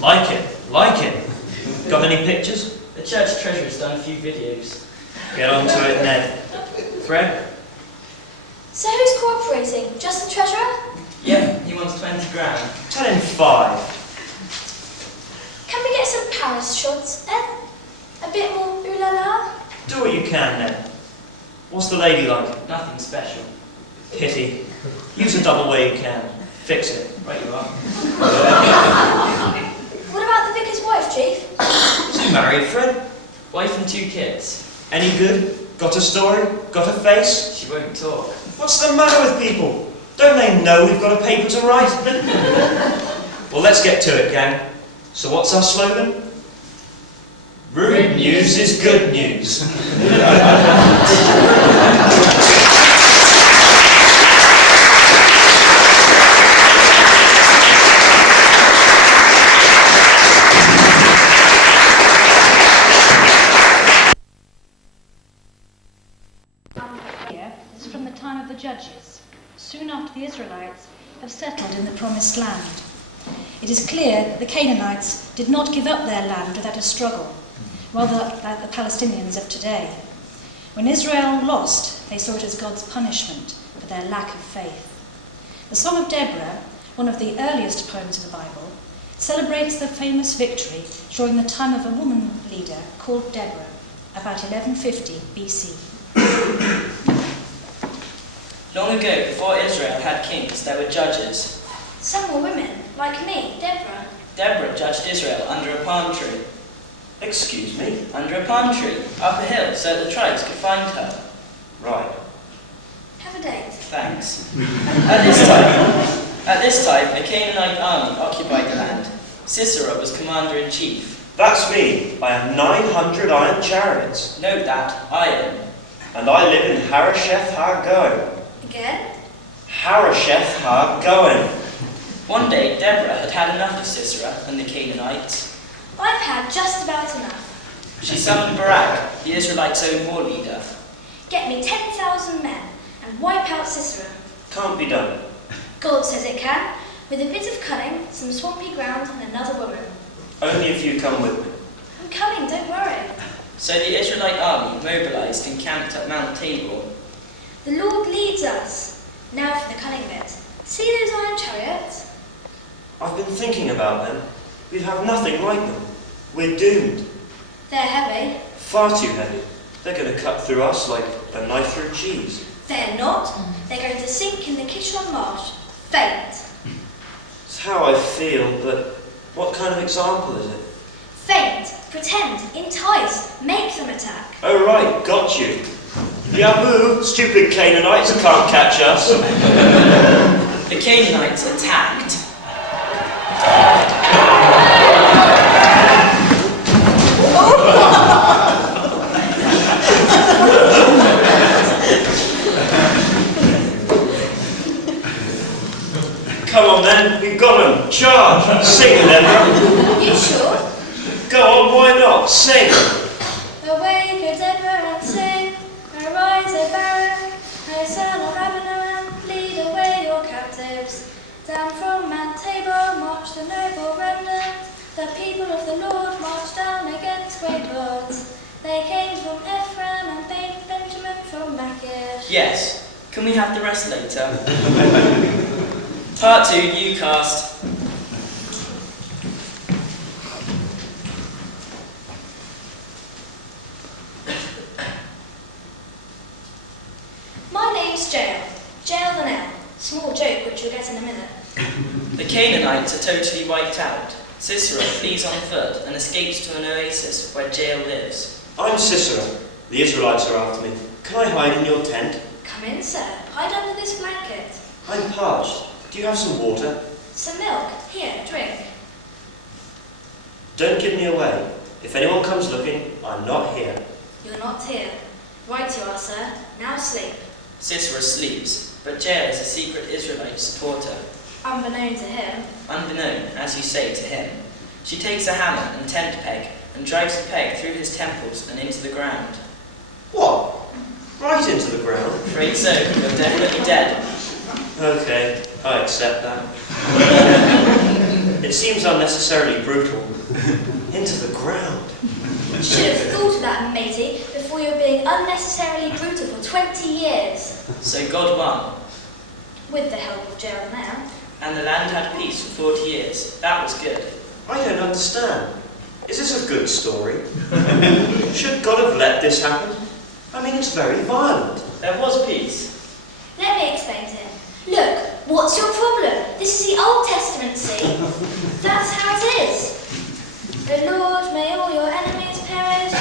Like it, like it. Got any pictures? The church treasurer's done a few videos. Get on to it, Ned. Fred? So who's cooperating? Just the treasurer? Yep, he wants 20 grand. Tell him 5. Can we get some Paris shots, Ed? A bit more ooh la la? Do what you can, Ned. What's the lady like? Nothing special. Pity. Use a double way you can. Fix it. Right you are. What about the vicar's wife, Chief? Is he married, Fred? Wife and 2 kids. Any good? Got a story? Got a face? She won't talk. What's the matter with people? Don't they know we've got a paper to write? Well, let's get to it, gang. So what's our slogan? Rude news is good news. Here is from the time of the judges, soon after the Israelites have settled in the Promised Land. It is clear that the Canaanites did not give up their land without a struggle, rather like the Palestinians of today. When Israel lost, they saw it as God's punishment for their lack of faith. The Song of Deborah, one of the earliest poems of the Bible, celebrates the famous victory during the time of a woman leader called Deborah, about 1150 BC. Long ago, before Israel had kings, there were judges. Some were women, like me, Deborah. Deborah judged Israel under a palm tree. Excuse me? Under a palm tree, up a hill, so the tribes could find her. Right. Have a date. Thanks. At this time, a Canaanite army occupied the land. Sisera was commander-in-chief. That's me. I have 900 iron chariots. Note that, iron. And I live in Harosheth HaGoim. Again? Harosheth HaGoim. One day, Deborah had had enough of Sisera and the Canaanites. I've had just about enough. She summoned Barak, the Israelites' own war leader. Get me 10,000 men and wipe out Sisera. Can't be done. God says it can, with a bit of cunning, some swampy ground and another woman. Only if you come with me. I'm coming, don't worry. So the Israelite army mobilized and camped at Mount Tabor. The Lord leads us. Now for the cunning bit. See those iron chariots? I've been thinking about them. We have nothing like them. We're doomed. They're heavy. Far too heavy. They're going to cut through us like a knife through cheese. They're not. They're going to sink in the Kishon Marsh. Faint. It's how I feel, but what kind of example is it? Faint. Pretend. Entice. Make them attack. Oh right, got you. Yahoo! Stupid Canaanites can't catch us. The Canaanites attacked. Come on then, we've got them. Charge! Sing, Deborah. You sure? Go on, why not? Sing! Awake, O Deborah, and sing. Arise, O Barak, O son of Abinoam, lead away your captives. Down from Mount Tabor marched the noble remnant. The people of the Lord marched down against great odds. They came from Ephraim and Benjamin from Machir. Yes. Can we have the rest later? Part 2, you cast. My name's Jael. Jael the Nell. Small joke which you'll get in a minute. The Canaanites are totally wiped out. Sisera flees on foot and escapes to an oasis where Jael lives. I'm Sisera. The Israelites are after me. Can I hide in your tent? Come in, sir. Hide under this blanket. I'm parched. Do you have some water? Some milk. Here, drink. Don't give me away. If anyone comes looking, I'm not here. You're not here. Right you are, sir. Now sleep. Sisera sleeps, but Jael is a secret Israelite supporter. Unbeknown to him. Unbeknown, as you say, to him. She takes a hammer and tent peg and drives the peg through his temples and into the ground. What? Right into the ground? Afraid so. You're definitely dead. Okay, I accept that. It seems unnecessarily brutal. Into the ground. Should have thought of that, matey, before you were being unnecessarily brutal for 20 years. So God won. With the help of Jael now. And the land had peace for 40 years. That was good. I don't understand. Is this a good story? Should God have let this happen? I mean, it's very violent. There was peace. Let me explain to him. Look, what's your problem? This is the Old Testament, see? That's how it is. The Lord, may all your enemies perish.